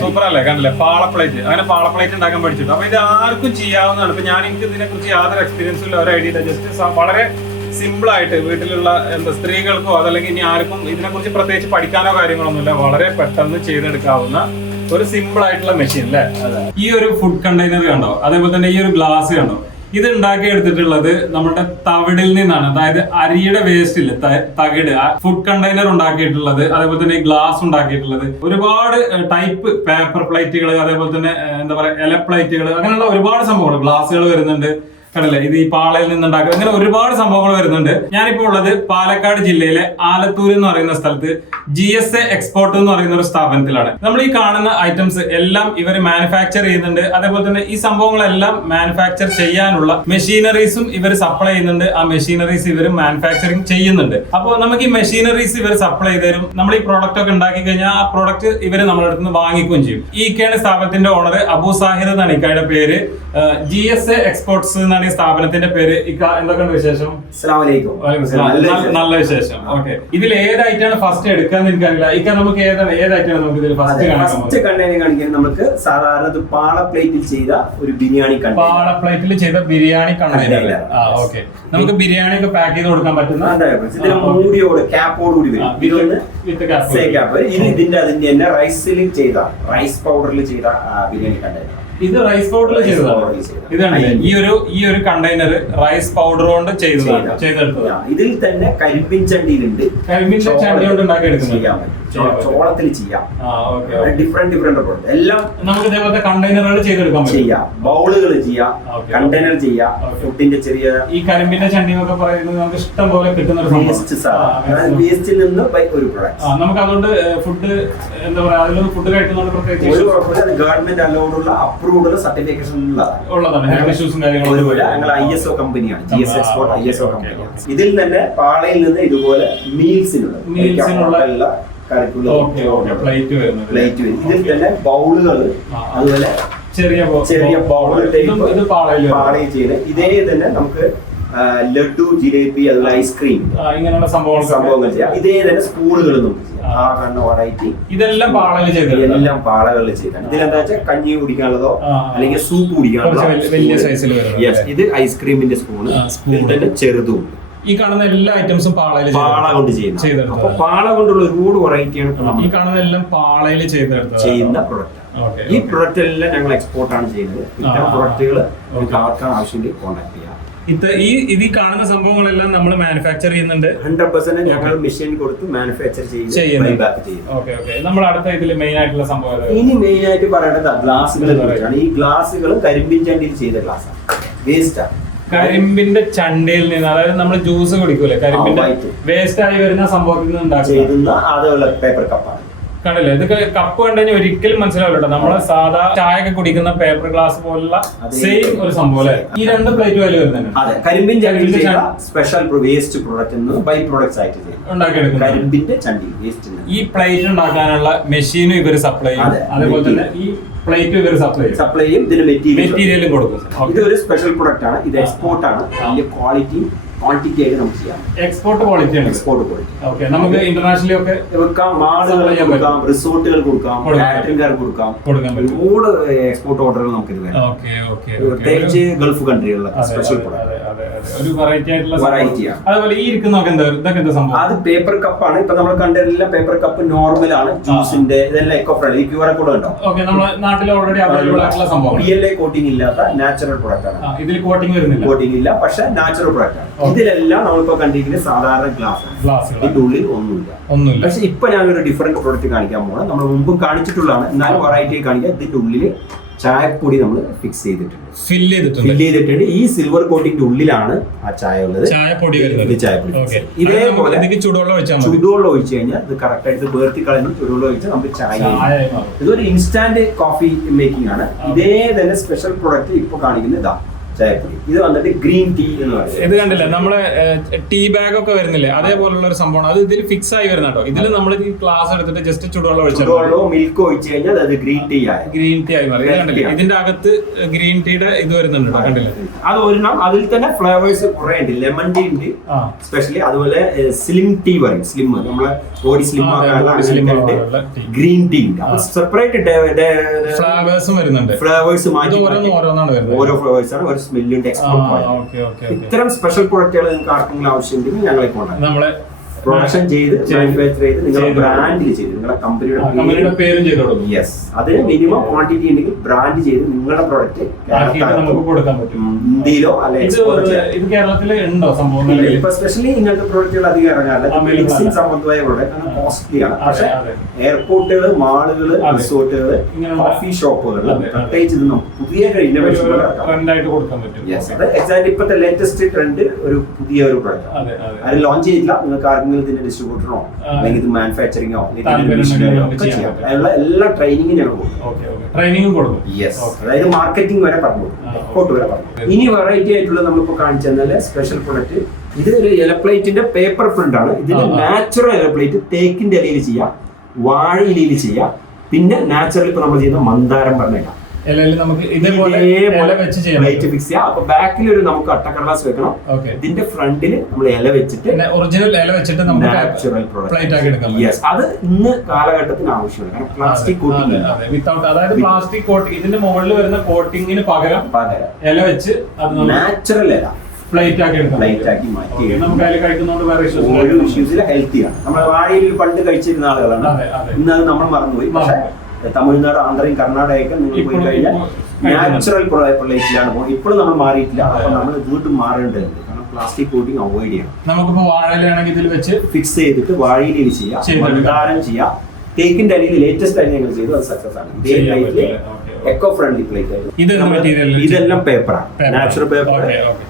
Super അല്ലേ കണ്ടില്ലേ? പാളപ്ലേറ്റ്. അങ്ങനെ പാളപ്ലേറ്റ് ഉണ്ടാക്കാൻ പഠിച്ചിട്ടു അപ്പൊ ഇത് ആർക്കും ചെയ്യാവുന്നതാണ്. ഇപ്പൊ ഞാൻ എനിക്ക് ഇതിനെ കുറിച്ച് യാതൊരു എക്സ്പീരിയൻസും ഇല്ല. ഒരു ഐഡിയ ഇല്ല. ജസ്റ്റ് വളരെ സിമ്പിൾ ആയിട്ട് വീട്ടിലുള്ള എന്താ സ്ത്രീകൾക്കോ അതല്ലെങ്കിൽ ഇനി ആർക്കും ഇതിനെക്കുറിച്ച് പ്രത്യേകിച്ച് പഠിക്കാനോ കാര്യങ്ങളൊന്നുമില്ല. വളരെ പെട്ടെന്ന് ചെയ്തെടുക്കാവുന്ന ഒരു സിമ്പിൾ ആയിട്ടുള്ള മെഷീൻ അല്ലേ ഈ ഒരു ഫുഡ് കണ്ടെയ്നർ കണ്ടോ? അതേപോലെ തന്നെ ഈ ഒരു ഗ്ലാസ് കണ്ടോ? ഇത് ഉണ്ടാക്കി എടുത്തിട്ടുള്ളത് നമ്മുടെ തവിടിൽ നിന്നാണ്. അതായത് അരിയുടെ വേസ്റ്റ് ഇല്ല? ത- തകിട്. ഫുഡ് കണ്ടെയ്നർ ഉണ്ടാക്കിയിട്ടുള്ളത് അതേപോലെ തന്നെ ഗ്ലാസ് ഉണ്ടാക്കിയിട്ടുള്ളത്. ഒരുപാട് ടൈപ്പ് പേപ്പർ പ്ലേറ്റുകൾ അതേപോലെ തന്നെ എന്താ പറയുക ഇല പ്ലേറ്റുകൾ അങ്ങനെയുള്ള ഒരുപാട് സംഭവങ്ങൾ ഗ്ലാസ്സുകൾ വരുന്നുണ്ട്. കണ്ടല്ലേ? ഇത് ഈ പാളയിൽ നിന്നുണ്ടാക്കുക അങ്ങനെ ഒരുപാട് സംഭവങ്ങൾ വരുന്നുണ്ട്. ഞാനിപ്പോൾ ഉള്ളത് പാലക്കാട് ജില്ലയിലെ ആലത്തൂർ എന്ന് പറയുന്ന സ്ഥലത്ത് ജി എസ് എ എക്സ്പോർട്ട് എന്ന് പറയുന്ന ഒരു സ്ഥാപനത്തിലാണ്. നമ്മൾ ഈ കാണുന്ന ഐറ്റംസ് എല്ലാം ഇവർ മാനുഫാക്ചർ ചെയ്യുന്നുണ്ട്. അതേപോലെ തന്നെ ഈ സംഭവങ്ങളെല്ലാം മാനുഫാക്ചർ ചെയ്യാനുള്ള മെഷീനറീസും ഇവർ സപ്ലൈ ചെയ്യുന്നുണ്ട്. ആ മെഷീനറീസ് ഇവർ മാനുഫാക്ചറിങ് ചെയ്യുന്നുണ്ട്. അപ്പോൾ നമുക്ക് ഈ മെഷീനറീസ് ഇവർ സപ്ലൈ ചെയ്ത് തരും. നമ്മൾ ഈ പ്രോഡക്റ്റ് ഒക്കെ ഉണ്ടാക്കി കഴിഞ്ഞാൽ ആ പ്രോഡക്റ്റ് ഇവർ നമ്മുടെ അടുത്ത് നിന്ന് വാങ്ങിക്കുകയും ചെയ്യും. ഈ കേണ സ്ഥാപനത്തിന്റെ ഓണർ അബു സാഹിർ എന്നാണ് ഇക്കയുടെ പേര്. ജി എസ് എ എക്സ്പോർട്സ് എന്നാണ് ഈ സ്ഥാപനത്തിന്റെ പേര്? എന്തൊക്കെയുണ്ട് വിശേഷം. നല്ല- വിശേഷം. ഓക്കെ. ഇതിൽ ഏതായിട്ടാണ് ഫസ്റ്റ് എടുക്കാന്ന് എനിക്കറിയില്ല ഇക്ക നമുക്ക് ഏതാണ്? ഏതായിട്ടാണ് നമുക്ക് ഇതിൽ ഫസ്റ്റ് ഫസ്റ്റ് കാണിക്കാൻ നമുക്ക് സാധാരണ പാള പ്ലേറ്റിൽ ചെയ്ത ഒരു ബിരിയാണി പാള പ്ലേറ്റിൽ ചെയ്ത ബിരിയാണി കണ്ടെയ്നർ ആ ഓക്കെ. നമുക്ക് ബിരിയാണി ഒക്കെ പാക്ക് ചെയ്ത് കൊടുക്കാൻ പറ്റുന്ന ഇതിന് മൂടിയോട് ക്യാപ്പോട് കൂടി വരും. ഇതിന്റെ അതിന്റെ തന്നെ റൈസിൽ ചെയ്ത റൈസ് പൗഡറിൽ ചെയ്ത ബിരിയാണി കണ്ടെയ്നർ ഇത് റൈസ് പൗഡർ ചെയ്തതാണ്. ഇതാണ് ഈ ഒരു ഈ ഒരു കണ്ടെയ്നർ റൈസ് പൗഡർ കൊണ്ട് ചെയ്തതാണ്. ചെയ്തെടുത്തതാണ്. ഇതിൽ തന്നെ കരിമ്പിൻ ചണ്ടിയിലുണ്ട്. കരിമ്പിൻ ചണ്ടി കൊണ്ട് ചോളത്തിൽ ചെയ്യാം. ഡിഫറെന്റ് ഡിഫറെന്റ് പ്രോഡക്റ്റ് എല്ലാം നമുക്ക് ഇതേപോലത്തെ കണ്ടെയ്നറുകൾ ചെയ്തെടുക്കാം ചെയ്യാം. ബൗളുകൾ ചെയ്യാം. കണ്ടെയ്നർ ചെയ്യാം. ഫുഡിന്റെ ചെറിയ ഈ കരിമ്പിന്റെ ചണ്ടി എന്നൊക്കെ പറയുന്നത് നമുക്ക് ഇഷ്ടം പോലെ കിട്ടുന്ന ഒരു വേസ്റ്റ് വേസ്റ്റിൽ നിന്ന് ഒരു പ്രൊഡക്റ്റ് നമുക്ക് അതുകൊണ്ട് ഫുഡ് എന്താ പറയാ അതിലൊരു ഫുഡ് കഴിക്കുന്നതുകൊണ്ട് പ്രത്യേകിച്ച് ഗവൺമെന്റ് അലോഡുള്ള അലൗഡുള്ള അപ്രൂവ്ഡ് സർട്ടിഫിക്കേഷൻ ഉള്ളതാണ്. ഞങ്ങൾ ഐ എസ് ഒ കമ്പനിയാണ് G S export I S O കമ്പനിയാണ് ഇതിൽ തന്നെ പാളയിൽ നിന്ന് ഇതുപോലെ മീൽസിനുള്ള മീൽസിനുള്ള പ്ലേറ്റ് പ്ലേറ്റ് ഇതിൽ തന്നെ ബൗളുകൾ അതുപോലെ ചെറിയ ചെറിയ ബൗൾ ഇതും- ഇത് പാളയിൽ തന്നെ നമുക്ക് ലഡു ജിലേബി അതുപോലെ ഐസ്ക്രീം ഇങ്ങനെയുള്ള സംഭവങ്ങൾ സംഭവങ്ങൾ ചെയ്യാം. ഇതേ തന്നെ സ്പൂണുകൾ നമുക്ക് ചെയ്യാം. ആ. കാണുന്ന വെറൈറ്റി ഇതെല്ലാം പാളയിൽ ചെയ്തെടുക്കാം എല്ലാം പാളകളിൽ ചെയ്താണ് ഇതിലെന്താ വെച്ചാൽ കഞ്ഞി കുടിക്കാനുള്ളതോ അല്ലെങ്കിൽ സൂപ്പ് കുടിക്കാനുള്ളതോ ഇത് ഐസ്ക്രീമിന്റെ സ്പൂണ് സ്പൂണിന്റെ ചെറുതും ഈ കാണുന്ന എല്ലാ ഐറ്റംസും പാളയിൽ പാള കൊണ്ട് ചെയ്യുന്നത്. അപ്പൊ പാള കൊണ്ടുള്ള ഒരുപാട് വെറൈറ്റിയാണ് ഈ കാണുന്ന എല്ലാം പാളയിൽ ചെയ്തെടുത്തത് ചെയ്യുന്ന പ്രൊഡക്റ്റ് ഈ പ്രൊഡക്റ്റ് എല്ലാം ഞങ്ങൾ എക്സ്പോർട്ട് ആണ് ചെയ്യുന്നത്. ഇത്തരം. പ്രൊഡക്റ്റുകൾ. ആർക്കാണ് ആവശ്യമെങ്കിൽ കോൺടാക്ട് ചെയ്യാം. ഇത് ഈ ഇത് കാണുന്ന സംഭവങ്ങളെല്ലാം നമ്മൾ മാനുഫാക്ചർ ചെയ്യുന്നുണ്ട്. ഹൺഡ്രഡ് പെർസെന്റ് ഞങ്ങൾ മെഷീൻ കൊടുത്ത് മാനുഫാക്ചർ ചെയ്യുന്നു നമ്മൾ അടുത്ത ഇതിൽ മെയിൻ ആയിട്ടുള്ള സംഭവം? ഇനി മെയിൻ ആയിട്ട് പറയേണ്ടത് ഗ്ലാസുകൾ ഈ ഗ്ലാസുകൾ കരിമ്പിൻ ചണ്ടിയിൽ ചെയ്ത ഗ്ലാസ്സാണ് വേസ്റ്റാണ് കരിമ്പിന്റെ ചണ്ടയിൽ നിന്ന് അതായത് നമ്മൾ ജ്യൂസ് കുടിക്കൂലേ? കരിമ്പിന്റെ വേസ്റ്റ് ആയി വരുന്ന സംഭവത്തിൽ നിന്ന് ഉണ്ടാക്കുന്ന ചെയ്യുന്ന അതുള്ള പേപ്പർ കപ്പാണ് കണ്ടില്ലേ? ഇത് കപ്പ് കണ്ടു കഴിഞ്ഞാൽ ഒരിക്കലും മനസ്സിലാവില്ല നമ്മൾ സാധാ ചായ ഒക്കെ കുടിക്കുന്ന പേപ്പർ ഗ്ലാസ് പോലുള്ള സെയിം ഒരു സംഭവം അല്ലേ? ഈ രണ്ട് പ്ലേറ്റ് വലിയ വരുന്നത്? അതെ കരിമ്പിൻ ചണ്ടി. Special waste product by products ആയിട്ട് ഉണ്ടാക്കിയെടുക്കുന്നത്. കരിമ്പിന്റെ ചണ്ടി വേസ്റ്റ് ഈ പ്ലേറ്റ് ഉണ്ടാക്കാനുള്ള മെഷീനും ഇവർ സപ്ലൈ ചെയ്യും. അതേപോലെ തന്നെ ഈ പ്ലേറ്റ് ഇവർ സപ്ലൈ ചെയ്യും. സപ്ലൈ ചെയ്യും ഇതിന് മെറ്റീരിയലും കൊടുക്കും. ഇത് ഒരു സ്പെഷ്യൽ പ്രൊഡക്റ്റ് ആണ്. ഇത് എക്സ്പോർട്ട് ആണ്. വലിയ ക്വാളിറ്റി ക്വാണ്ടിറ്റി ആയിട്ട് നമുക്ക് ചെയ്യാം. എക്സ്പോർട്ട് ക്വാളിറ്റി ആണ്. എക്സ്പോർട്ട് ക്വാളിറ്റി ഓക്കെ നമുക്ക് ഇന്റർനാഷണലി ഒക്കെ വെക്കാം Supply മാളുകൾ ചെയ്യാൻ കൊടുക്കാം റിസോർട്ടുകൾ കൊടുക്കാം കൊടുക്കാം. കാറ്ററിംഗുകാർ കൊടുക്കാം. കൊടുക്കാൻ പറ്റും. ഒരുപാട് എക്സ്പോർട്ട് ഓർഡറുകൾ നമുക്ക് ഇത് വരാം ഓക്കെ ഓക്കെ പ്രത്യേകിച്ച് ഗൾഫ് കൺട്രികളിലൊക്കെ സ്പെഷ്യൽ ഒരു വെറൈറ്റി ആയിട്ടുള്ള. അതുപോലെ ഈ എന്താ ഇതൊക്കെ എന്താ സംഭവം? അത് പേപ്പർ കപ്പാണ് ഇപ്പൊ നമ്മൾ കണ്ടെല്ലാം പേപ്പർ കപ്പ് നോർമൽ ആണ്. ജ്യൂസിന്റെ ഇതെല്ലാം eco friendly Q R code ഉണ്ടോ ഓക്കെ നമ്മുടെ നാട്ടിൽ ഓൾറെഡി അവൈലബിൾ ആയിട്ടുള്ള സംഭവം പി എൽ എ കോട്ടിംഗ് ഇല്ലാത്ത നാച്ചുറൽ പ്രൊഡക്റ്റ് ആണ്. ഇതിൽ കോട്ടിംഗ് വരുന്നില്ല. കോട്ടിംഗ് ഇല്ല പക്ഷെ നാച്ചുറൽ പ്രൊഡക്റ്റ് ആണ്. ഇതിലെല്ലാം നമ്മളിപ്പോ കണ്ടിരിക്കുന്നത് സാധാരണ ഗ്ലാസ് ആണ്. ഗ്ലാസുകൾ ഇതിന്റെ ഉള്ളിൽ ഒന്നുമില്ല. ഒന്നുമില്ല. പക്ഷെ ഇപ്പൊ ഞാനൊരു ഡിഫറെന്റ് പ്രോഡക്റ്റ് കാണിക്കാൻ പോകണം നമ്മൾ മുമ്പ് കാണിച്ചിട്ടുള്ളതാണ്. എന്നാലും വെറൈറ്റി കാണിക്കാം ഇതിന്റെ ഉള്ളിൽ ചായപ്പൊടി നമ്മൾ ഫിക്സ് ചെയ്തിട്ടുണ്ട്. ഫില്ല് ചെയ്തിട്ടുണ്ട്. ഫില്ല് ചെയ്തിട്ടുണ്ട്. ഈ സിൽവർ കോട്ടിന്റെ ഉള്ളിലാണ് ആ ചായ ഉള്ളത്. ചായപ്പൊടി ഇത് ചായപ്പൊടി ഇതേപോലെ ചൂടുവെള്ളം ഒഴിച്ചാൽ മതി. ഒഴിച്ചു കഴിഞ്ഞാൽ ഇത് കറക്റ്റ് ആയിട്ട് വേർത്തി കളയുന്ന ചൂടുവെള്ളം ഒഴിച്ച് നമുക്ക് ചായ. ഇതൊരു ഇൻസ്റ്റാന്റ് കോഫി മേക്കിംഗ് ആണ്. ഇതേ തന്നെ സ്പെഷ്യൽ പ്രൊഡക്റ്റ് ഇപ്പൊ കാണിക്കുന്നത് ഇതാ. ചായപ്പൊടി ഇത് വന്നിട്ട് ഗ്രീൻ ടീ എന്ന് പറയുന്നത്. ഇത് കണ്ടില്ലേ? നമ്മളെ ടീ ബാഗ് ഒക്കെ വരുന്നില്ലേ? അതേപോലുള്ള ഒരു സംഭവമാണ്. അത് ഇതിൽ ഫിക്സ് ആയി വരുന്ന കേട്ടോ ഇതിൽ നമ്മൾ ഈ ക്ലാസ് എടുത്തിട്ട് ജസ്റ്റ് ചൂടുവെള്ളം ഒഴിച്ചാൽ ചൂടുവെള്ളവും മിൽക്ക് ഒഴിച്ച് കഴിഞ്ഞാൽ അത് ഗ്രീൻ ടീ ആയി. ഗ്രീൻ ടീ ആയി മാറി. ഇത് കണ്ടില്ലേ? ഇതിന്റെ അകത്ത് ഗ്രീൻ ടീയുടെ ഇത് വരുന്നുണ്ട് കേട്ടോ, കണ്ടില്ലേ? അത് ഒരെണ്ണം. അതിൽ തന്നെ ഫ്ലേവേഴ്സ് കുറെ ഉണ്ട്. ലെമൺ ടീ ഉണ്ട്. സ്പെഷ്യലി അതുപോലെ സ്ലിം ടീ പറയും. സ്ലിം നമ്മളെ ബോഡി സ്ലിം ആക്കാനുള്ള അങ്ങനത്തെ ഗ്രീൻ ടീ ഉണ്ട്. അപ്പൊ സെപ്പറേറ്റ് ഫ്ലേവേഴ്സും വരുന്നുണ്ട്. ഫ്ലേവേഴ്സ് മാറ്റി ഓരോ ഫ്ലേവേഴ്സ് ആണ്. ഒരു സ്മെല്ലുണ്ട് ആ എക്സ്പോർട്ട് ഓക്കെ ഇത്തരം സ്പെഷ്യൽ പ്രൊഡക്റ്റുകൾ നിങ്ങൾക്ക് ആർക്കെങ്കിലും ആവശ്യമുണ്ടെങ്കിൽ ഞങ്ങളെ കോൺടാക്ട് പ്രൊഡക്ഷൻ ചെയ്ത് മാനുഫാക്ചർ ചെയ്ത് നിങ്ങളുടെ ബ്രാൻഡിൽ ചെയ്ത്. നിങ്ങളുടെ കമ്പനിയുടെ പേരും ചെയ്ത് കൊടുക്കും യെസ് അത് മിനിമം ക്വാണ്ടിറ്റി ഉണ്ടെങ്കിൽ ബ്രാൻഡ് ചെയ്ത് നിങ്ങളുടെ പ്രൊഡക്റ്റ് നമുക്ക് കൊടുക്കാൻ പറ്റും. ഇന്ത്യയിലോ അല്ലെങ്കിൽ ഉണ്ടോ സംഭവം? ഇപ്പൊ സ്പെഷ്യലി ഇങ്ങനത്തെ പ്രൊഡക്റ്റുകൾ അധികം ഇറങ്ങാറില്ല. മെഡിസിൻ. സംബന്ധമായ പ്രൊഡക്റ്റ് കോസ്റ്റ്ലി ആണ്. അതെ, പക്ഷെ. എയർപോർട്ടുകൾ മാളുകൾ. റിസോർട്ടുകൾ കോഫി ഷോപ്പുകൾ. പ്രത്യേകിച്ച് ഇത് പുതിയ ഇന്നോവേഷൻ കൊടുക്കാൻ പറ്റും. യെസ് അത് എക്സാക്ട് ഇപ്പോഴത്തെ ലേറ്റസ്റ്റ് ട്രെൻഡ് ഒരു പുതിയ ഒരു പ്രൊഡക്റ്റ് അത് ലോഞ്ച് ചെയ്തില്ല നിങ്ങൾക്ക് ഇതിന്റെ ഡിസ്ട്രിബ്യൂട്ടറോ അല്ലെങ്കിൽ ഇത് മാനുഫാക്ചറിങ്ങോ. അതിനുള്ള എല്ലാ ട്രെയിനിങ്ങും ഞങ്ങൾ കൊടുക്കും. ട്രെയിനിങ്ങും കൊടുക്കും. യെസ് അതായത് മാർക്കറ്റിംഗ് വരെ പറഞ്ഞു ആ, വരെ പറഞ്ഞു ഇനി വെറൈറ്റി ആയിട്ടുള്ള നമ്മളിപ്പോ കാണിച്ചു തന്നാൽ സ്പെഷ്യൽ പ്രൊഡക്റ്റ് ഇത് ഒരു എലപ്ലേറ്റിന്റെ പേപ്പർ പ്രിന്റ് ആണ്. ഇതിന്. നാച്ചുറൽ എലപ്ലേറ്റ് തേക്കിന്റെ ഇലയിൽ ചെയ്യാം വാഴ ഇലയിൽ ചെയ്യാം. പിന്നെ നാച്ചുറൽ ഇപ്പൊ നമ്മൾ ചെയ്യുന്ന മന്ദാരം പറഞ്ഞേക്കാം. ഇലയിൽ നമുക്ക് ഇതേപോലെ ഇല വെച്ച് ചെയ്യാൻ പ്ലേറ്റ് ഫിക്സ് ചെയ്യാം. അപ്പൊ ബാക്കിൽ ഒരു നമുക്ക് അട്ടക്കടലാസ് വെക്കണം. ഇതിന്റെ ഫ്രണ്ടിൽ നമ്മൾ ഇല വെച്ചിട്ട് ഒറിജിനൽ ഇല വെച്ചിട്ട് നമുക്ക് നാച്ചുറൽ പ്ലേറ്റ് ആക്കി എടുക്കാം. യെസ് അത് ഇന്ന് കാലഘട്ടത്തിന് ആവശ്യമാണ്. കാരണം പ്ലാസ്റ്റിക് കോട്ടിംഗ് ഇല്ല. വിത്തൗട്ട് അതായത് പ്ലാസ്റ്റിക് കോട്ടിംഗ് ഇതിന്റെ മുകളിൽ വരുന്ന കോട്ടിങ്ങിന് പകരം ഇല വെച്ച് അത് നാച്ചുറൽ ഇല. പ്ലേറ്റ് ആക്കി പ്ലേറ്റ് ആക്കി മാറ്റി നമുക്ക് അതിൽ കഴിക്കുന്നതുകൊണ്ട് വേറെ issues ഒരു ഇഷ്യൂസിൽ ഹെൽത്തിയാണ് നമ്മൾ വാഴയിൽ പണ്ട് കഴിച്ചിരുന്ന ആളുകളാണ്. ഇന്ന് അത് നമ്മൾ മറന്നുപോയി. പക്ഷേ തമിഴ്നാട് ആന്ധ്രയും കർണാടകയൊക്കെ നിങ്ങൾ പോയി കഴിഞ്ഞാൽ നാച്ചുറൽ പ്ലേറ്റിലാണ് പോകുന്നത്. ഇപ്പോഴും നമ്മൾ മാറിയിട്ടില്ല. അപ്പൊ നമ്മൾ വീണ്ടും മാറേണ്ടതുണ്ട്. കാരണം പ്ലാസ്റ്റിക് കോട്ടിങ് അവോയ്ഡ് ചെയ്യണം. നമുക്കിപ്പോ വാഴയിലാണെങ്കിൽ ഇതിൽ വെച്ച് ഫിക്സ് ചെയ്തിട്ട് വാഴയിലയിൽ ചെയ്യാം. ചെയ്തെടുക്കാം. ചെയ്യാം. തേക്കിന്റെ അടിയിൽ ലേറ്റസ്റ്റ് ആയി ഞങ്ങൾ ചെയ്തു അത് സക്സസ് ആണ്. എക്കോ ഫ്രണ്ട്ലി പ്ലേറ്റ് എന്ത് ഇതെല്ലാം പേപ്പറാണ് നാച്ചുറൽ പേപ്പർ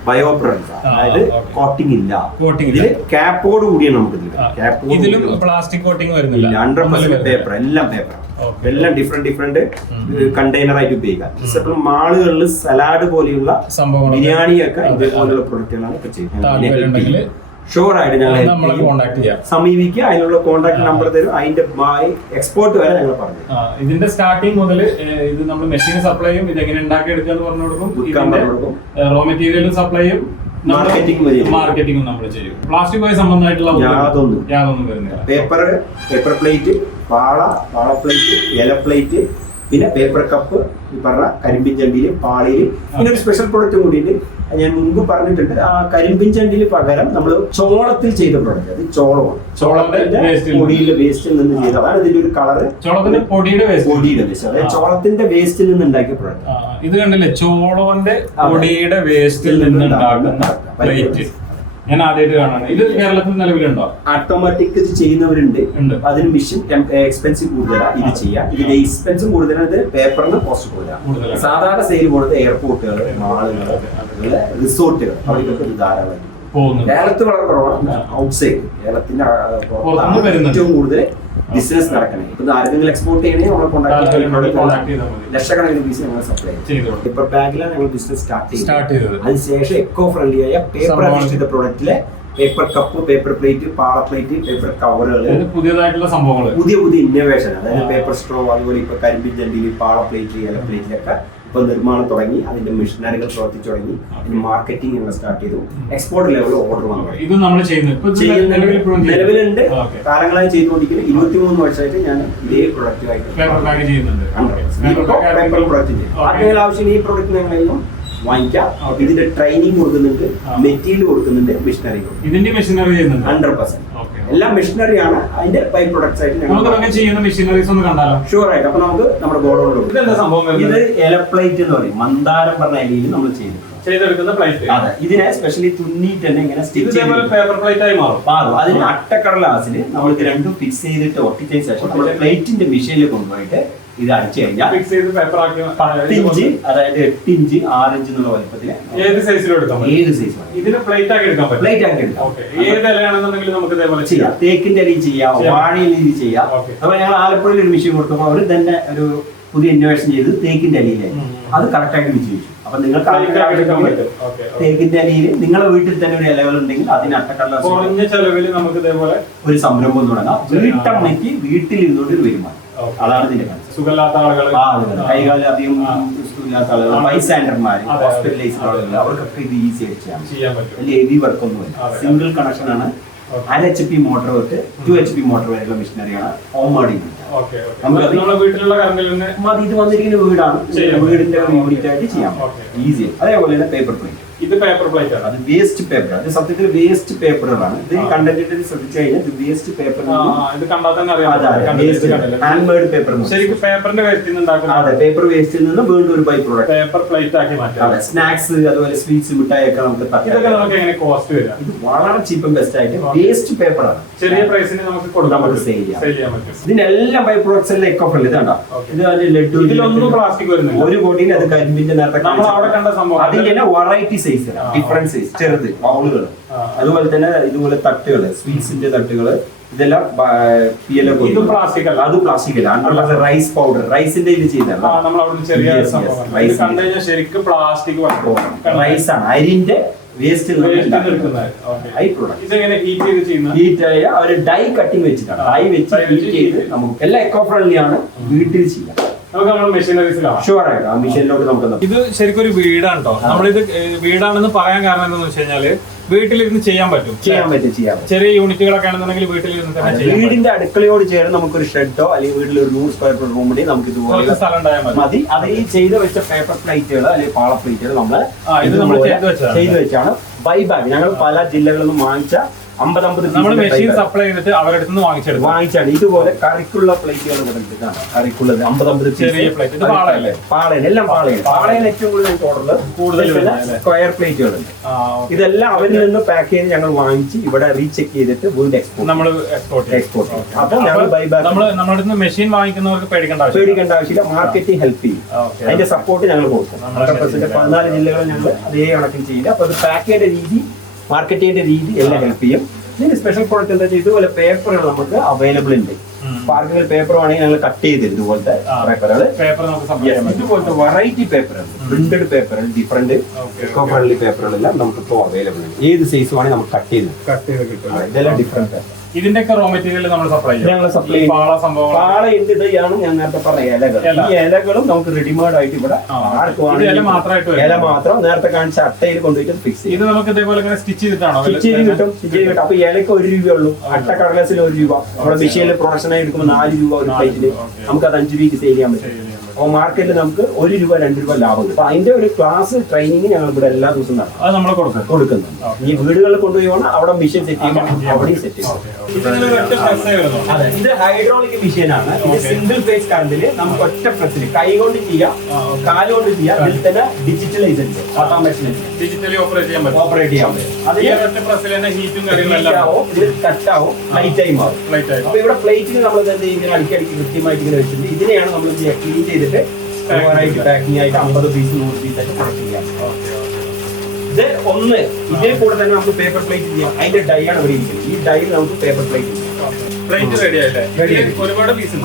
ബയോ പ്രിന്റ് അതായത് കോട്ടിംഗ് ഇല്ല. കോട്ടിംഗ് ഇതിൽ ഇല്ല. ക്യാപ്പോട് കൂടിയാണ് നമുക്ക് ഇതിൽ ഇതിലും പ്ലാസ്റ്റിക് കോട്ടിംഗ് വരുന്നില്ല. Hundred percent. പേപ്പർ എല്ലാം പേപ്പർ എല്ലാം ഡിഫറെന്റ് ഡിഫറെന്റ്. കണ്ടെയ്നർ ആയിട്ട് ഉപയോഗിക്കാം ചിലപ്പോൾ മാളുകളിൽ സലാഡ് പോലെയുള്ള ബിരിയാണിയൊക്കെ ഇതേപോലുള്ള പ്രൊഡക്റ്റുകളാണ് ഇപ്പൊ താല്പര്യം ഉണ്ടെങ്കിൽ ഷുവർ ആയിട്ട് ഞങ്ങൾ സമീപിക്കുക അതിനുള്ള കോൺടാക്ട് നമ്പർ തരും. അതിന്റെ എക്സ്പോർട്ട് വരെ ഞങ്ങൾ പറഞ്ഞു. ഇതിന്റെ സ്റ്റാർട്ടിങ് മുതൽ ഇത് നമ്മൾ മെഷീൻ സപ്ലൈ ചെയ്യും. ഇത് എങ്ങനെ ഉണ്ടാക്കി എടുക്കുക എന്ന് പറഞ്ഞു കൊടുക്കും. റോ മെറ്റീരിയലും സപ്ലൈ ചെയ്യും. മാർക്കറ്റിംഗും നമ്മൾ ചെയ്യും. പ്ലാസ്റ്റിക്കുമായി സംബന്ധമായിട്ടുള്ള ഒന്നും യാതൊന്നും. യാതൊന്നും വരുന്നില്ല. പേപ്പർ പേപ്പർ പ്ലേറ്റ് പാള പാള പ്ലേറ്റ് ഇല പ്ലേറ്റ് പിന്നെ പേപ്പർ കപ്പ് ഈ പറഞ്ഞ കരിമ്പിൻ ചണ്ടിയിൽ പാളിയിൽ പിന്നെ ഒരു സ്പെഷ്യൽ പ്രൊഡക്റ്റ് കൂടിയിട്ട് ഞാൻ മുൻപ് പറഞ്ഞിട്ടുണ്ട്. ആ കരിമ്പിൻ ചണ്ടിയിൽ പകരം നമ്മൾ ചോളത്തിൽ ചെയ്ത പ്രൊഡക്റ്റ് അത് ചോളമാണ്. ചോളത്തിന്റെ. പൊടിയിലെ വേസ്റ്റിൽ നിന്ന് ചെയ്തതാണ് ഇതിന്റെ ഒരു കളറ് ചോളത്തിന്റെ പൊടിയുടെ വേസ്റ്റ് പൊടിയുടെ വേസ്റ്റ് അതായത് ചോളത്തിന്റെ വേസ്റ്റിൽ നിന്ന് ഉണ്ടാക്കിയ പ്രൊഡക്റ്റ് ഇത് കണ്ടില്ലേ? ചോളോന്റെ പൊടിയുടെ വേസ്റ്റിൽ നിന്ന് ഉണ്ടാക്കുന്ന പ്ലേറ്റ് ഞാൻ ആദ്യമായിട്ട് കാണാണ്. ഇത് കേരളത്തിൽ നിലവിലുണ്ടോ? ഓട്ടോമാറ്റിക് ഇത് ചെയ്യുന്നവരുണ്ട്. അതിന് മിഷൻ എക്സ്പെൻസീവ് കൂടുതലാണ് ഇത് ചെയ്യാം. ഇതിന്റെ എക്സ്പെൻസ് കൂടുതലാണ് ഇത് പേപ്പറിന് കോസ്റ്റ് കൂടുതലാണ്. സാധാരണ സെയിൽ പോകുന്നത് എയർപോർട്ടുകൾ മാളുകൾ റിസോർട്ടുകൾ അവർക്കൊക്കെ ഇത് ധാരാളമായിട്ട് കേരളത്തിൽ വളരെ കുറവാണ്. ഔട്ട്സൈഡ് കേരളത്തിന്റെ ഏറ്റവും കൂടുതൽ ബിസിനസ് നടക്കണേ. ഇപ്പൊ ആരെങ്കിലും എക്സ്പോർട്ട് ചെയ്യണേ നമ്മളെ കോൺടാക്ട് ലക്ഷക്കണക്കിന് പീസ് ഞങ്ങൾ സപ്ലൈ പേപ്പർ ബാഗിലാണ് ഞങ്ങൾ ബിസിനസ് സ്റ്റാർട്ട് ചെയ്തത്. അതിനുശേഷം എക്കോ ഫ്രണ്ട്ലി ആയ പേപ്പർ അധിഷ്ഠിത പ്രൊഡക്റ്റിലെ പേപ്പർ കപ്പ് പേപ്പർ പ്ലേറ്റ് പാള പ്ലേറ്റ് പേപ്പർ കവറുകൾ പുതിയതായിട്ടുള്ള സംഭവങ്ങൾ പുതിയ പുതിയ ഇന്നോവേഷൻ അതായത് പേപ്പർ സ്ട്രോ അതുപോലെ ഇപ്പൊ കരിമ്പിൻ ചണ്ടിയിൽ പാള പ്ലേറ്റ് ഇല പ്ലേറ്റിലൊക്കെ ഇപ്പൊ നിർമ്മാണം തുടങ്ങി അതിന്റെ മെഷീനറികൾ പ്രവർത്തിച്ചു തുടങ്ങി അതിന് മാർക്കറ്റിംഗ് ഞങ്ങൾ സ്റ്റാർട്ട് ചെയ്തു. എക്സ്പോർട്ട് ലെവൽ ഓർഡർ വന്നു. ഇത് നമ്മൾ ചെയ്യുന്നത്. നിലവിലുണ്ട്. കാലങ്ങളായി ചെയ്തുകൊണ്ടിരിക്കുന്നത് ഇരുപത്തിമൂന്ന് വർഷമായിട്ട് ഞാൻ ഇതേ പ്രൊഡക്റ്റുമായിട്ട് പേപ്പർ പ്രൊഡക്റ്റ്. ആർക്കെങ്കിലും ആവശ്യം ഈ പ്രൊഡക്റ്റ് ഞങ്ങളെല്ലാം വാങ്ങിക്കാം. ഇതിന്റെ ട്രെയിനിങ് കൊടുക്കുന്നുണ്ട്. മെറ്റീരിയൽ കൊടുക്കുന്നുണ്ട്. മെഷീനറി ഇതിന്റെ മെഷീനറി ഹൺഡ്രഡ് പെർസെന്റ്. എല്ലാം മെഷീനറി ആണ്. അതിന്റെ ബൈ പ്രൊഡക്ട്സ് ആയിട്ട് ഞങ്ങൾ ചെയ്യുന്ന മെഷീനറീസ് ഒന്ന് കണ്ടാലോ? ഷുവർ ആയിട്ട്. അപ്പൊ നമുക്ക് നമ്മുടെ ഗോഡൗണിൽ ഇതെന്താ സംഭവം ഇത് എലപ്ലൈറ്റ് എന്ന് പറയും. മന്ദാരം പറഞ്ഞ രീതിയിൽ നമ്മൾ ചെയ്യും ചെയ്തെടുക്കുന്ന പ്ലേറ്റ് അതെ. ഇതിനെ സ്പെഷ്യലി തുന്നിയിട്ട് തന്നെ ഇങ്ങനെ സ്റ്റിച്ച് പേപ്പർ പ്ലേറ്റ് ആയി മാറും. മാറും. അതിന് അട്ടക്കടലാസിൽ നമ്മൾ ഇത് രണ്ടും ഫിക്സ് ചെയ്തിട്ട് ഒട്ടിച്ചതിന് ശേഷം നമ്മുടെ പ്ലേറ്റിന്റെ മെഷീനിൽ കൊണ്ടുപോയിട്ട് ഇത് അടിച്ചു കഴിഞ്ഞാൽ ഫിക്സ് ചെയ്ത് പേപ്പർ ആക്കി പത്ത് ഇഞ്ച് അതായത് എട്ട് ഇഞ്ച് ആറ് ഇഞ്ച് എന്നുള്ള വലുപ്പത്തിൽ ഏത് സൈസിലും എടുക്കാൻ ഏത് സൈസ് ഇതിന് പ്ലേറ്റ് ആക്കി എടുക്കാൻ പറ്റും. പ്ലേറ്റ് ആക്കി എടുക്കാം. ഏത് ഇലയാണെന്നുണ്ടെങ്കിൽ നമുക്ക് ഇതേപോലെ ചെയ്യാം. തേക്കിന്റെ ഇലയിൽ ചെയ്യാം വാഴയിൽ വാഴയിലയിൽ ചെയ്യാം. അപ്പൊ ഞങ്ങൾ ആലപ്പുഴയിൽ ഒരു മെഷീൻ കൊടുത്തപ്പോൾ അവർ തന്നെ ഒരു പുതിയ ഇന്നോവേഷൻ ചെയ്ത് തേക്കിന്റെ അലിയിലെ. അത് കറക്റ്റ് ആയിട്ട് വിജയിച്ചു. അപ്പൊ നിങ്ങൾക്ക് തേക്കിന്റെ അലിയിൽ നിങ്ങളെ വീട്ടിൽ തന്നെ ഒരു ഇലകൾ ഉണ്ടെങ്കിൽ അതിന് അട്ടക്കള്ള കുറഞ്ഞ ചെലവിൽ നമുക്ക് ഇതേപോലെ ഒരു സംരംഭം തുടങ്ങാം. വീട്ടമ്മയ്ക്ക് വീട്ടിൽ ഇരുന്നുകൊണ്ട് ഒരു വരുമാനം. അതാണ് ഇതിന്റെ. സുഖമില്ലാത്ത ആളുകൾ. കൈകാലം അധികം ആളുകൾ. ഹോസ്പിറ്റലൈസ്ഡ് ആളുകൾ അതെ. അവർക്കൊക്കെ ഇത് ഈസി ആയിട്ട് ചെയ്യാം ചെയ്യാൻ പറ്റും. വലിയ ഹെവി വർക്ക് സിംഗിൾ കണക്ഷൻ ആണ്. അര എച്ച് പി മോട്ടർ തൊട്ട് ടു എച്ച് പി മോട്ടർ വരെയുള്ള മെഷീനറിയാണ് ഹോം മോഡിംഗ് മതി ഇത് വന്നിരിക്കുന്ന വീടാണ്. വീടിന്റെ യൂണിറ്റ് ആയിട്ട് ചെയ്യാം ഈസി അതേപോലെ തന്നെ പേപ്പർ പ്ലേറ്റ് ഇത് പേപ്പർ പ്ലേറ്റ് ആണ്. അത് വേസ്റ്റ് പേപ്പർ അത് സത്യത്തിൽ വേസ്റ്റ് പേപ്പറുകളാണ് ഇത് കണ്ടന്റ് ശ്രദ്ധിച്ചു കഴിഞ്ഞാൽ ഇത് വേസ്റ്റ് പേപ്പർ ഇത് കണ്ടാൽ തന്നെ അറിയാം. ഹാൻഡ് മെയ്ഡ് പേപ്പർ ശരിക്കും പേപ്പറിന്റെ വേസ്റ്റിൽ നിന്ന് അതെ പേപ്പർ വേസ്റ്റിൽ നിന്ന് വീണ്ടും ഒരു ബൈ പ്രോഡക്റ്റ് പേപ്പർ പ്ലേറ്റ് ആക്കി മാറ്റാം. സ്നാക്സ് അതുപോലെ സ്വീറ്റ്സ് മിഠായി ഒക്കെ നമുക്ക് ഇതൊക്കെ നമുക്ക് എങ്ങനെ കോസ്റ്റ് വരാം? ഇത് വളരെ ചീപ്പും ബെസ്റ്റ് ആയിട്ട് വേസ്റ്റ് പേപ്പർ ആണ്. ചെറിയ പ്രൈസിന് നമുക്ക് കൊടുക്കാൻ പറ്റും. സെയിൽ ചെയ്യാം. ഇതിനെല്ലാം ബൈ പ്രോഡക്ട്സ് എല്ലാം എക്കോ ഫ്രണ്ട് ഇതാണ്ടോ. ഇത് ലഡു ഇതിലൊന്നും പ്ലാസ്റ്റിക് വരുന്നില്ല. ഒരു കോടിയിൽ അത് കരിമ്പിന്റെ നേരത്തെ നമ്മൾ അവിടെ കണ്ട സംഭവം. അതിന്റെ തന്നെ വെറൈറ്റി സൈസ്. ഡിഫറെന്റ് സൈസ് ചെറുത് ബൗളുകൾ അതുപോലെ തന്നെ ഇതുപോലെ തട്ടുകൾ സ്വീറ്റ്സിന്റെ തട്ടുകൾ ഇതെല്ലാം പി എൽ ഇത് plastic അല്ല. അത് പ്ലാസ്റ്റിക് അല്ല അണ്ടർലാസ് റൈസ് പൗഡർ റൈസിന്റെ ഇത് ചെയ്തല്ല ശരിക്കും പ്ലാസ്റ്റിക് റൈസ് ആണ്. അരിന്റെ വേസ്റ്റിൽ ഹീറ്റ് ആയ ഒരു ഡൈ കട്ടിങ് വെച്ചിട്ടാണ്. ഡൈ വെച്ച് ഹീറ്റ് ചെയ്ത് നമുക്ക് എല്ലാം എക്കോ ഫ്രണ്ട്ലി ആണ് വീട്ടിൽ ചെയ്യാം നമുക്ക് നമ്മുടെ മെഷീനറീസ് കാണാം ഷുവർ ആയിട്ട് ആ മെഷീനിലോട്ട് നമുക്ക് ഇത് ശരിക്കും ഒരു വീടാണ് കേട്ടോ നമ്മളിത് വീടാണെന്ന് പറയാൻ കാരണം എന്താണെന്ന് വെച്ച് കഴിഞ്ഞാൽ വീട്ടിലിരുന്ന് ചെയ്യാൻ പറ്റും. ചെയ്യാൻ പറ്റും ചെയ്യാം ചെറിയ യൂണിറ്റുകളൊക്കെ ആണെന്നുണ്ടെങ്കിൽ വീട്ടിലിരുന്ന് തന്നെ വീടിന്റെ അടുക്കളയോട് ചേർന്ന് നമുക്കൊരു ഷെഡോ അല്ലെങ്കിൽ വീട്ടിൽ ഒരു നൂറ് സ്ക്വയർ ഫീറ്റ് റൂമിൽ നമുക്ക് ഇതുപോലെ സ്ഥലം ഉണ്ടായാൽ മതി. മതി. അത് ഈ ചെയ്ത് വെച്ച പേപ്പർ പ്ലേറ്റുകൾ അല്ലെങ്കിൽ പാള പ്ലേറ്റുകൾ നമ്മൾ ഇത് നമ്മൾ ചെയ്ത് വെച്ചതാണ്. ചെയ്ത് വെച്ചാണ്. ബൈ ബാഗ് ഞങ്ങൾ പല ജില്ലകളിൽ നിന്നും വാങ്ങിച്ച അമ്പത് അമ്പത് നമ്മൾ സപ്ലൈ ചെയ്തിട്ട് അവരുടെ നിന്ന് വാങ്ങിച്ചെടുക്കും വാങ്ങിച്ചാണ്. ഇതുപോലെ കറിക്കുള്ള പ്ലേറ്റുകൾ ഇവിടെ ഉണ്ട് കാണാം. കറിക്കുള്ളത് അമ്പത് അമ്പത് ചെറിയ പ്ലേറ്റ് പാളയല്ലേ? പാളയാണ് എല്ലാം പാളയാണ് പാളയാണ് ഏറ്റവും കൂടുതൽ ഓർഡർ കൂടുതൽ സ്ക്വയർ പ്ലേറ്റുകളുണ്ട് ഉണ്ട് ഇതെല്ലാം അവരിൽ നിന്ന് പാക്ക് ചെയ്ത് ഞങ്ങൾ വാങ്ങിച്ച് ഇവിടെ റീചെക്ക് ചെയ്തിട്ട് വീണ്ടും എക്സ്പോർട്ട് നമ്മൾ എക്സ്പോർട്ട് എക്സ്പോർട്ട് അപ്പൊ ഞങ്ങൾ ബൈബാക്ക് നമ്മൾ നമ്മുടെ മെഷീൻ വാങ്ങിക്കുന്നവർക്ക് പേടിക്കേണ്ട ആവശ്യം പേടിക്കേണ്ട ആവശ്യമില്ല. മാർക്കറ്റിംഗ് ഹെൽപ്പ് ചെയ്യും. അതിന്റെ സപ്പോർട്ട് ഞങ്ങൾ കൊടുക്കും. പതിനാല് ജില്ലകളിൽ ഞങ്ങൾ അതേ കണക്കിൽ ചെയ്യില്ല. അപ്പൊ അത് പാക്ക് ചെയ്യേണ്ട രീതി മാർക്കറ്റ് ചെയ്യേണ്ട രീതി എല്ലാം ഹെൽപ്പ് ചെയ്യും. ഇതിന്റെ സ്പെഷ്യൽ പ്രോഡക്റ്റ് എന്താ വെച്ചാൽ ഇതുപോലെ പേപ്പറുകൾ നമുക്ക് അവൈലബിൾ ഉണ്ട്. പാർക്കിൽ പേപ്പർ വേണമെങ്കിൽ ഞങ്ങൾ കട്ട് ചെയ്ത് തരും ഇതുപോലത്തെ. പേപ്പറുകൾ പേപ്പർ നമുക്ക് ഇതുപോലത്തെ വെറൈറ്റി പേപ്പറുകൾ പ്രിന്റഡ് പേപ്പറുകൾ ഡിഫറെന്റ് എക്കോ ഫ്രണ്ട്ലി പേപ്പറുകളെല്ലാം നമുക്ക് ഇപ്പോൾ അവൈലബിൾ ഉണ്ട്. ഏത് സൈസ് വേണമെങ്കിൽ നമുക്ക് കട്ട്. ചെയ്ത് ഇതെല്ലാം ഡിഫറെന്റ് ഇതിന്റെ ഒക്കെ റോ മെറ്റീരിയൽ നമ്മൾ സപ്ലൈ ഞങ്ങൾ supply ചെയ്യും. പാള എന്ത് ഇതാണ് ഞാൻ നേരത്തെ പറഞ്ഞ ഇലകൾ ഇല. ഈ ഇലകളും നമുക്ക് റെഡിമെയ്ഡ് ആയിട്ട് ഇവിടെ ആർക്കും ഇല മാത്രമായിട്ട്. ഇല മാത്രം നേരത്തെ കാണിച്ച അട്ടയിൽ കൊണ്ടുപോയിട്ട് ഫിക്സ് ചെയ്യും. ഇത് നമുക്ക് ഇതേപോലെ ഇങ്ങനെ സ്റ്റിച്ച് ചെയ്തിട്ടാണോ? സ്റ്റിച്ച് ചെയ്ത് കിട്ടും സ്റ്റിച്ച് ചെയ്ത് കിട്ടും. അപ്പൊ ഇലക്ക് ഒരു രൂപയേ ഉള്ളൂ. അട്ട കടലാസിൽ ഒരു രൂപ. നമ്മുടെ മെഷീനിൽ പ്രൊഡക്ഷൻ ആയി എടുക്കുമ്പോൾ നാല് രൂപ ഒരു രൂപ, okay. നമുക്ക് അത് അഞ്ച് രൂപയ്ക്ക് സെയിൽ ചെയ്യാൻ പറ്റും. അപ്പോൾ മാർക്കറ്റിൽ നമുക്ക് ഒരു രൂപ രണ്ട് രൂപ ലാഭം കിട്ടും. അപ്പൊ അതിന്റെ ഒരു ക്ലാസ് ട്രെയിനിങ് ഞങ്ങൾ ഇവിടെ എല്ലാ ദിവസവും നടത്തും. അത് നമ്മൾ കൊടുക്കും. കൊടുക്കുന്നുണ്ട്. ഈ വീടുകളിൽ കൊണ്ടുപോയി അവിടെ മെഷീൻ സെറ്റ് ചെയ്യണം. അവിടെയും സെറ്റ് ചെയ്യും. Okay, okay. ഇതിങ്ങനെ ഒറ്റ press ഏ അതെ ഇത് ഹൈഡ്രോളിക് മെഷീനാണ് ഇത്. സിംഗിൾ ഫേസ് കറണ്ടിൽ നമുക്ക് ഒറ്റ പ്രസ്സിൽ കൈ കൊണ്ട് ചെയ്യാം കൊണ്ട് കാലുകൊണ്ട് ചെയ്യാം ഇതിൽ തന്നെ ഡിജിറ്റലൈസ് ഓട്ടോമേഷൻ ഡിജിറ്റലി ഓപ്പറേറ്റ് ചെയ്യാൻ പറ്റും. ഓപ്പറേറ്റ് ചെയ്യാൻ പറ്റും. ഈ ഒറ്റ പ്രസ്സിൽ തന്നെ ഹീറ്റും കാര്യങ്ങളെല്ലാം ആവും ഇതിൽ കട്ടാവും ലൈറ്റ് ആയി മാറും. അപ്പൊ ഇവിടെ പ്ലേറ്റിന് നമ്മൾ എന്ത് ഇങ്ങനെ അടിക്കി അടിക്കി കൃത്യമായിട്ട് ഇങ്ങനെ വെച്ചിട്ടുണ്ട്. ഇതിനെയാണ് നമ്മൾ ക്ലീൻ ചെയ്തിട്ട് ഓവറായിട്ട് പാക്കിംഗ് ആയിട്ട് അമ്പത് പീസ് നൂറ് പീസ് ഒക്കെ ചെയ്യാം. ഇത് ഒന്ന് ഇതിൽ കൂടെ തന്നെ നമുക്ക് പേപ്പർ പ്ലേറ്റ് ചെയ്യാം. അതിന്റെ ഡൈ ആണ് ഇവിടെ ഇരിക്കുന്നത്. ഈ ഡൈ നമുക്ക് പേപ്പർ പ്ലേറ്റ് ചെയ്യാം.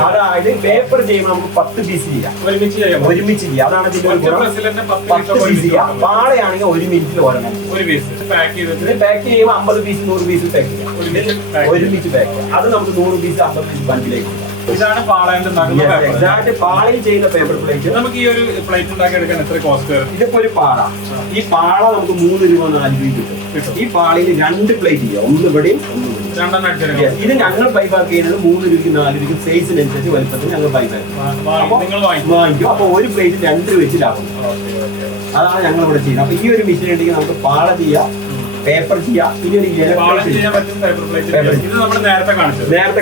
അതായത് പേപ്പർ ചെയ്യുമ്പോൾ നമുക്ക് പത്ത് പീസ് ചെയ്യാം. ഒരുമിച്ച് ചെയ്യാം. അതാണ് പത്ത് പീസ് ചെയ്യാം. പാളയാണെങ്കിൽ ഒരു മിനിറ്റിൽ ഒരെണ്ണം. ഒരു പീസ് പാക്ക് ചെയ്തിട്ട്. പാക്ക് ചെയ്യുമ്പോൾ അമ്പത് പീസ് നൂറ് പീസ് പാക്ക് ചെയ്യാം. ഒരുമിച്ച് പാക്ക് ചെയ്യാം. അത് നമുക്ക് നൂറ് പീസ് അമ്പത് പീസ് കൊടുക്കാം. ഇതാണ് പാളയന്റെ ഉണ്ടാക്കുന്ന പേപ്പർ പാളയിൽ ചെയ്യുന്ന പേപ്പർ പ്ലേറ്റ് നമുക്ക് ഈ ഒരു പ്ലേറ്റ് ഉണ്ടാക്കി എടുക്കാൻ എത്ര കോസ്റ്റ് വരും ഇതിപ്പോ ഒരു പാള. ഈ പാള നമുക്ക് മൂന്ന് രൂപ നാല് രൂപ കിട്ടും. ഈ പാളയിൽ രണ്ട് പ്ലേറ്റ് ചെയ്യാം ഒന്ന് ഇവിടെയും ഒന്ന് ഇവിടെയും. രണ്ടെണ്ണം Yes, അടിച്ചെടുക്കാം ഇത് ഞങ്ങൾ ബൈബാക്ക് ചെയ്യുന്നത് മൂന്ന് രൂപയ്ക്ക് നാല് രൂപയ്ക്ക് സൈസിനനുസരിച്ച് വലുപ്പത്തിന് ഞങ്ങൾ ബൈബാക്ക് നിങ്ങൾ വാങ്ങിക്കും. വാങ്ങിക്കും. അപ്പൊ ഒരു പ്ലേറ്റ് രണ്ട് രൂപ വെച്ച് ലാഭം അതാണ് ഞങ്ങൾ ഇവിടെ ചെയ്യുന്നത്. അപ്പൊ ഈ ഒരു മെഷീൻ ഉണ്ടെങ്കിൽ നമുക്ക് പാള ചെയ്യാം. പേപ്പർ ചെയ്യുക ഇനി ഒരു നേരത്തെ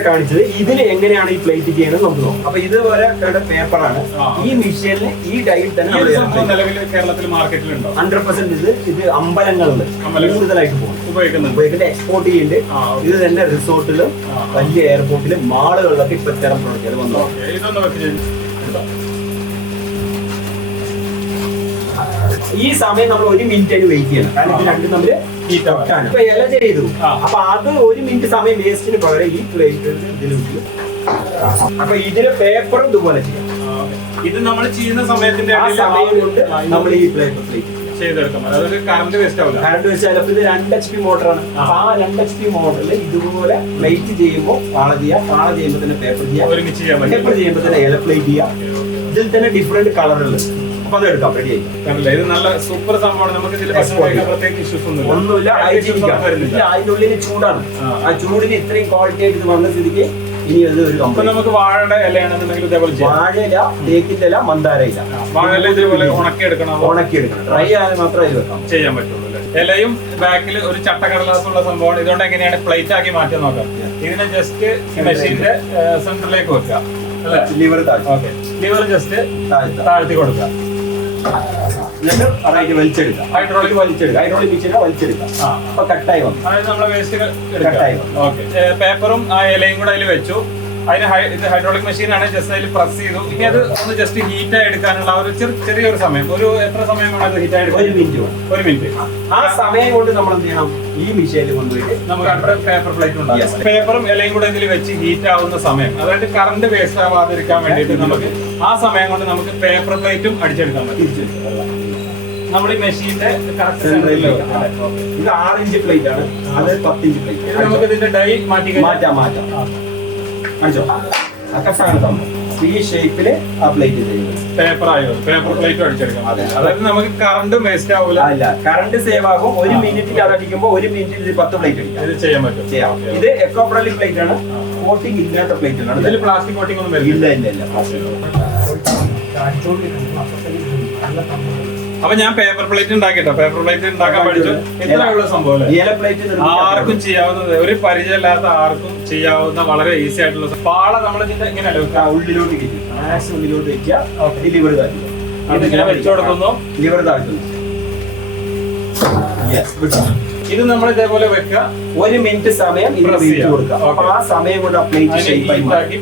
കാണിച്ചത്. ഇതിൽ എങ്ങനെയാണ് ഈ പ്ലേറ്റ് ചെയ്യുന്നത് നമുക്ക് നോക്കാം. അപ്പൊ ഇതുപോലെ പേപ്പറാണ്. ഈ മിഷീനിൽ ഈ ഡൈൽ തന്നെ കേരളത്തിൽ മാർക്കറ്റിലുണ്ടോ ഹൺഡ്രഡ് പെർസെന്റ് ഇത് ഇത് അമ്പലങ്ങളുണ്ട്. കൂടുതലായിട്ട് പോകും. ഉപയോഗിക്കുന്നുണ്ട്. ഉപയോഗിക്കുന്ന എക്സ്പോർട്ട് ചെയ്യുന്നുണ്ട് ഇത് തന്നെ റിസോർട്ടിലും വലിയ എയർപോർട്ടിലും മാളുകളിലൊക്കെ ഇപ്പൊ ഇത്തരം പ്രൊഡക്റ്റുകൾ വന്നു. ഈ സമയം നമ്മൾ ഒരു മിനിറ്റ് ആയിട്ട് വെയിറ്റ് ചെയ്യണം. കാരണം ഇത് രണ്ടും തമ്മിൽ Heat ആവാൻ. ഇപ്പൊ ഇല ചെയ്തു. അപ്പൊ അത് ഒരു മിനിറ്റ് സമയം വേസ്റ്റിന് പകരം ഈ പ്ലേറ്റ് ഇതിൽ അപ്പൊ ഇതിന് പേപ്പറും ഇതുപോലെ ചെയ്യാം. ഇത് നമ്മൾ ചെയ്യുന്ന സമയത്തിന്റെ ആ സമയം കൊണ്ട് നമ്മൾ ഈ പ്ലേറ്റ് അതായത് കറണ്ട് വേസ്റ്റ് ആവില്ല. കറണ്ട് വെച്ചാൽ ഇത് രണ്ട് എച്ച് പി മോട്ടറാണ് അപ്പൊ ആ രണ്ട് എച്ച് പി മോട്ടറിൽ ഇതുപോലെ പ്ലേറ്റ് ചെയ്യുമ്പോൾ പാള ചെയ്യാം. പാള ചെയ്യുമ്പോൾ തന്നെ പേപ്പർ ചെയ്യാം. പേപ്പർ ചെയ്യുമ്പോൾ തന്നെ ഇല പ്ലേറ്റ് ചെയ്യാം. ഇതിൽ തന്നെ ഡിഫറെന്റ് കളറുകൾ അത് എടുക്കാം റെഡി ആയി. കണ്ടില്ലേ? ഇത് നല്ല സൂപ്പർ സംഭവമാണ്. നമുക്ക് ഇതിൽ പ്രത്യേക ഇഷ്യൂസ് ഒന്നുമില്ല. ഒന്നുമില്ല. ഒന്നും വരുന്നില്ല. അതിന്റെ ഉള്ളിൽ ചൂടാണ്. ആ. ചൂടിന് ഇത്രയും ക്വാളിറ്റി ആയിട്ട് ഇത് വന്ന സ്ഥിതിക്ക് ഇനി അത് ഒരു കമ്പനി നമുക്ക് വാഴയുടെ ഇലയാണെന്നുണ്ടെങ്കിൽ ഇതേപോലെ വാഴയില തേക്കിന്റെ ഇല മന്ദാര ഇല വാഴയില ഇതേപോലെ ഉണക്കി എടുക്കണം ഉണക്കി എടുക്കണം ഡ്രൈ ആയാൽ മാത്രമേ ഇത് വെക്കാം. ചെയ്യാൻ പറ്റുള്ളൂ ഇലയും ബാക്കിൽ ഒരു ചട്ടക്കടലാസുള്ള സംഭവമാണ്. ഇതുകൊണ്ട് എങ്ങനെയാണ് പ്ലേറ്റ് ആക്കി മാറ്റാൻ നോക്കാം. ഇതിനെ ജസ്റ്റ് മെഷീന്റെ സെന്ററിലേക്ക് വെക്കുക. ലിവർ ലിവർ ജസ്റ്റ് താഴ്ത്ത താഴ്ത്തി കൊടുക്കുക. എന്നിട്ട് അതായിട്ട് വലിച്ചെടുക്കാം ഹൈഡ്രോളിക് വലിച്ചെടുക്കാം ഹൈഡ്രോളിക് മെഷീനെ വലിച്ചെടുക്കാം ആ. അപ്പൊ കട്ടായി വന്നു. അതായത് നമ്മളെ വേസ്റ്റ് കട്ടായി വന്നു. പേപ്പറും ആ ഇലയും കൂടെ അതിൽ വെച്ചു. അതിന് ഇത് ഹൈഡ്രോളിക് മെഷീനാണ് ജസ്റ്റ് അതിൽ പ്രസ് ചെയ്തു. ഇനി അത് ഒന്ന് ജസ്റ്റ് ഹീറ്റായി എടുക്കാനുള്ള ഒരു ചെറിയ ചെറിയൊരു സമയം. ഒരു എത്ര സമയം വേണം അത് ഹീറ്റ് ആയി ഒരു എടുക്കാൻ മിനിറ്റ് ഒരു മിനിറ്റ് ആ സമയം കൊണ്ട് നമ്മൾ എന്ത് ചെയ്യണം? ഈ മിഷീനിൽ കൊണ്ടുപോയി നമുക്ക് അടുത്ത പേപ്പർ പ്ലേറ്റ്. ഉണ്ടാകും പേപ്പറും ഇലയും കൂടെ ഇതിൽ വെച്ച് ഹീറ്റ് ആവുന്ന സമയം. അതായത് കറണ്ട് വേസ്റ്റ് ആവാതിരിക്കാൻ വേണ്ടിയിട്ട് നമുക്ക് ആ സമയം കൊണ്ട് നമുക്ക് പേപ്പർ പ്ലേറ്റും അടിച്ചെടുക്കാൻ പറ്റും. നമ്മൾ ഈ മെഷീന്റെ. ഇത് ആറ് ഇഞ്ച് പ്ലേറ്റ് ആണ്. അത് പത്ത് ഇഞ്ച് പ്ലേറ്റ് നമുക്ക് ഇതിന്റെ ഡൈ മാറ്റി മാറ്റാം. മാറ്റാം കാണിച്ചോ അക്കസാണ് സംഭവം ഈ ഷേപ്പിൽ ആ പ്ലേറ്റ് ചെയ്യുന്നത് പേപ്പർ ആയോ? പേപ്പർ പ്ലേറ്റ് അടിച്ചെടുക്കാം. അതെ. അതായത് നമുക്ക് കറണ്ട് വേസ്റ്റ് ആവില്ല അല്ല കറണ്ട് സേവ് ആകും. ഒരു മിനിറ്റിൽ അത് അടിക്കുമ്പോൾ ഒരു മിനിറ്റിൽ ഇത് പത്ത് പ്ലേറ്റ് അടിക്കാം. ഇത് ചെയ്യാൻ പറ്റും. ചെയ്യാം. ഇത് എക്കോ ഫ്രണ്ട്ലി പ്ലേറ്റ് ആണ്. കോട്ടിംഗ് ഇല്ലാത്ത പ്ലേറ്റ് ആണ്. ഇതിൽ പ്ലാസ്റ്റിക് കോട്ടിംഗ് ഒന്നും വരില്ല ഇല്ല ഇല്ല ഇല്ല. Plastic. അപ്പൊ ഞാൻ പേപ്പർ പ്ലേറ്റ് ഉണ്ടാക്കിട്ടോ. പേപ്പർ പ്ലേറ്റ് ഉണ്ടാക്കാൻ പഠിച്ചു. ഇത്രയുള്ള സംഭവം പ്ലേറ്റ് ആർക്കും ചെയ്യാവുന്നത് ഒരു പരിചയമില്ലാത്ത ആർക്കും ചെയ്യാവുന്ന വളരെ ഈസി ആയിട്ടുള്ള പാള നമ്മൾ ഇതിന്റെ ഇങ്ങനെയല്ലേ വെക്കുക? ഉള്ളിലോട്ട് കയറ്റി മാക്സ് ഉള്ളിലോട്ട് വെക്കുക Okay. ലിവർ താഴ്ത്തുക ഇതിങ്ങനെ വെച്ച് കൊടുക്കുന്നു. ലിവർ താഴ്ത്തുന്നു Yes, ഇത് നമ്മൾ ഇതേപോലെ വെക്കുക. ഒരു മിനിറ്റ് സമയം ഇത് Press വെയിറ്റ് കൊടുക്കുക. അപ്പൊ ആ സമയം കൊണ്ട് ആ പ്ലേറ്റ് അതിനെ ഷേപ്പ് മാറും. ആക്കി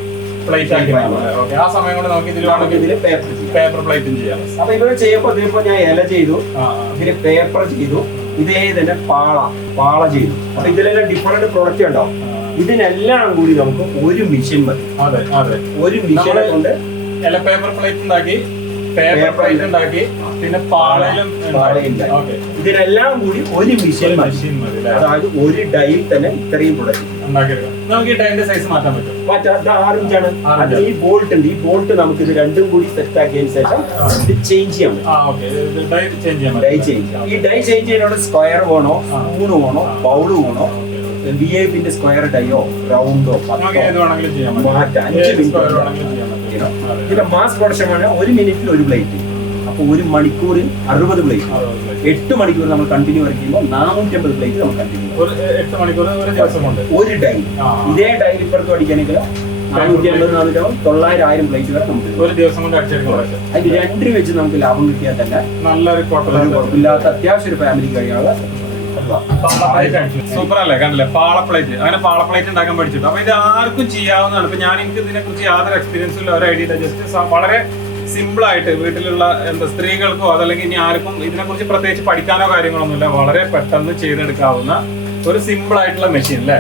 പ്ലേറ്റ് ആക്കി ഓക്കെ. ആ സമയം കൊണ്ട് നമുക്ക് ഇതിൽ നമുക്ക് വേണമെങ്കിൽ ഇതിൽ പേപ്പർ പേപ്പർ പ്ലേറ്റും ചെയ്യാം. അപ്പൊ ഇവിടെ ചെയ്യുമ്പോൾ ഇതിപ്പോ ഞാൻ ഇല ചെയ്തു. ഇതിന് പേപ്പർ ചെയ്തു. ഇതേ തന്നെ പാള പാള ചെയ്തു. അപ്പൊ ഇതിലെല്ലാം ഡിഫറെന്റ് പ്രൊഡക്റ്റ് ഉണ്ടാവും ഇതിനെല്ലാം കൂടി നമുക്ക് ഒരു മിഷൻ മതി. അതെ അതെ. ഒരു മിഷൻ കൊണ്ട് ഇല പേപ്പർ പ്ലേറ്റ് ഉണ്ടാക്കി പേപ്പർ പ്ലേറ്റ് ഉണ്ടാക്കി പിന്നെ പാളയിലും പാളയും ഇതിനെല്ലാം കൂടി ഒരു മിഷൻ മതി? അതായത് ഒരു ഡൈയിൽ തന്നെ ഇത്രയും പ്രൊഡക്റ്റ് ഉണ്ടാക്കിയെടുക്കാം. നമുക്ക് ടൈമിന്റെ സൈസ് മാറ്റാൻ പറ്റും. ആറ് ഇഞ്ചാണ്. അത് ഈ ബോൾട്ട് ഉണ്ട്. ഈ ബോൾട്ട് നമുക്ക് ഇത് രണ്ടും കൂടി സെറ്റ് ആക്കിയതിന് ശേഷം ഇത് ചേഞ്ച് ചെയ്യാൻ പറ്റും. ഡൈ ചേഞ്ച് ഈ ഡൈ ചേഞ്ച് ചെയ്യുന്നതോട് സ്ക്വയർ വേണോ? സ്പൂൺ വേണോ? ബൗൾ വേണോ? വി എ പിന്റെ സ്ക്വയർ ഡൈയോ റൗണ്ടോ മാറ്റാം. അഞ്ച് മിനിറ്റ്. ഇതിന്റെ മാസ് പ്രൊഡക്ഷൻ ആണ് ഒരു മിനിറ്റിൽ ഒരു പ്ലേറ്റ് അപ്പൊ ഒരു മണിക്കൂർ അറുപത് പ്ലേറ്റ്. എട്ട് മണിക്കൂർ നമ്മൾ കണ്ടിന്യൂ വർക്ക് ചെയ്യുമ്പോൾ നാനൂറ്റി അമ്പത് പ്ലേറ്റ് നമ്മൾ കണ്ടിന്യൂ ഒരു എട്ട് മണിക്കൂർ ഒരു ദിവസം കൊണ്ട് ഒരു ഡൈ ഇതേ ഡൈ ഇപ്പുറത്ത് അടിക്കാനെങ്കിൽ നാനൂറ്റി അമ്പത് നാനൂറ്റി തൊള്ളായിരം ആയിരം പ്ലേറ്റ് വരെ നമുക്ക് ഒരു ദിവസം കൊണ്ട് അടിച്ചെടുക്കാൻ പറ്റും അതിന് രണ്ടിന് വെച്ച് നമുക്ക് ലാഭം കിട്ടിയാൽ തന്നെ നല്ലൊരു കുഴപ്പമില്ലാത്ത അത്യാവശ്യം ഒരു ഫാമിലി കഴിയാനുള്ള സൂപ്പർ അല്ലേ കണ്ടില്ലേ? പാളപ്ലേറ്റ്. അങ്ങനെ പാളപ്ലേറ്റ് ഉണ്ടാക്കാൻ പഠിച്ചിട്ടു അപ്പൊ ഇത് ആർക്കും ചെയ്യാവുന്നതാണ്. ഇപ്പൊ ഞാൻ എനിക്ക് ഇതിനെ കുറിച്ച് യാതൊരു എക്സ്പീരിയൻസും ഇല്ല. ഒരു ഐഡിയ ഇല്ല. ജസ്റ്റ് വളരെ സിമ്പിൾ ആയിട്ട് വീട്ടിലുള്ള എന്താ സ്ത്രീകൾക്കോ അതല്ലെങ്കിൽ ഇനി ആർക്കും ഇതിനെക്കുറിച്ച് പ്രത്യേകിച്ച് പഠിക്കാനോ കാര്യങ്ങളൊന്നുമില്ല വളരെ പെട്ടെന്ന് ചെയ്തെടുക്കാവുന്ന ഒരു സിമ്പിൾ ആയിട്ടുള്ള മെഷീൻ അല്ലേ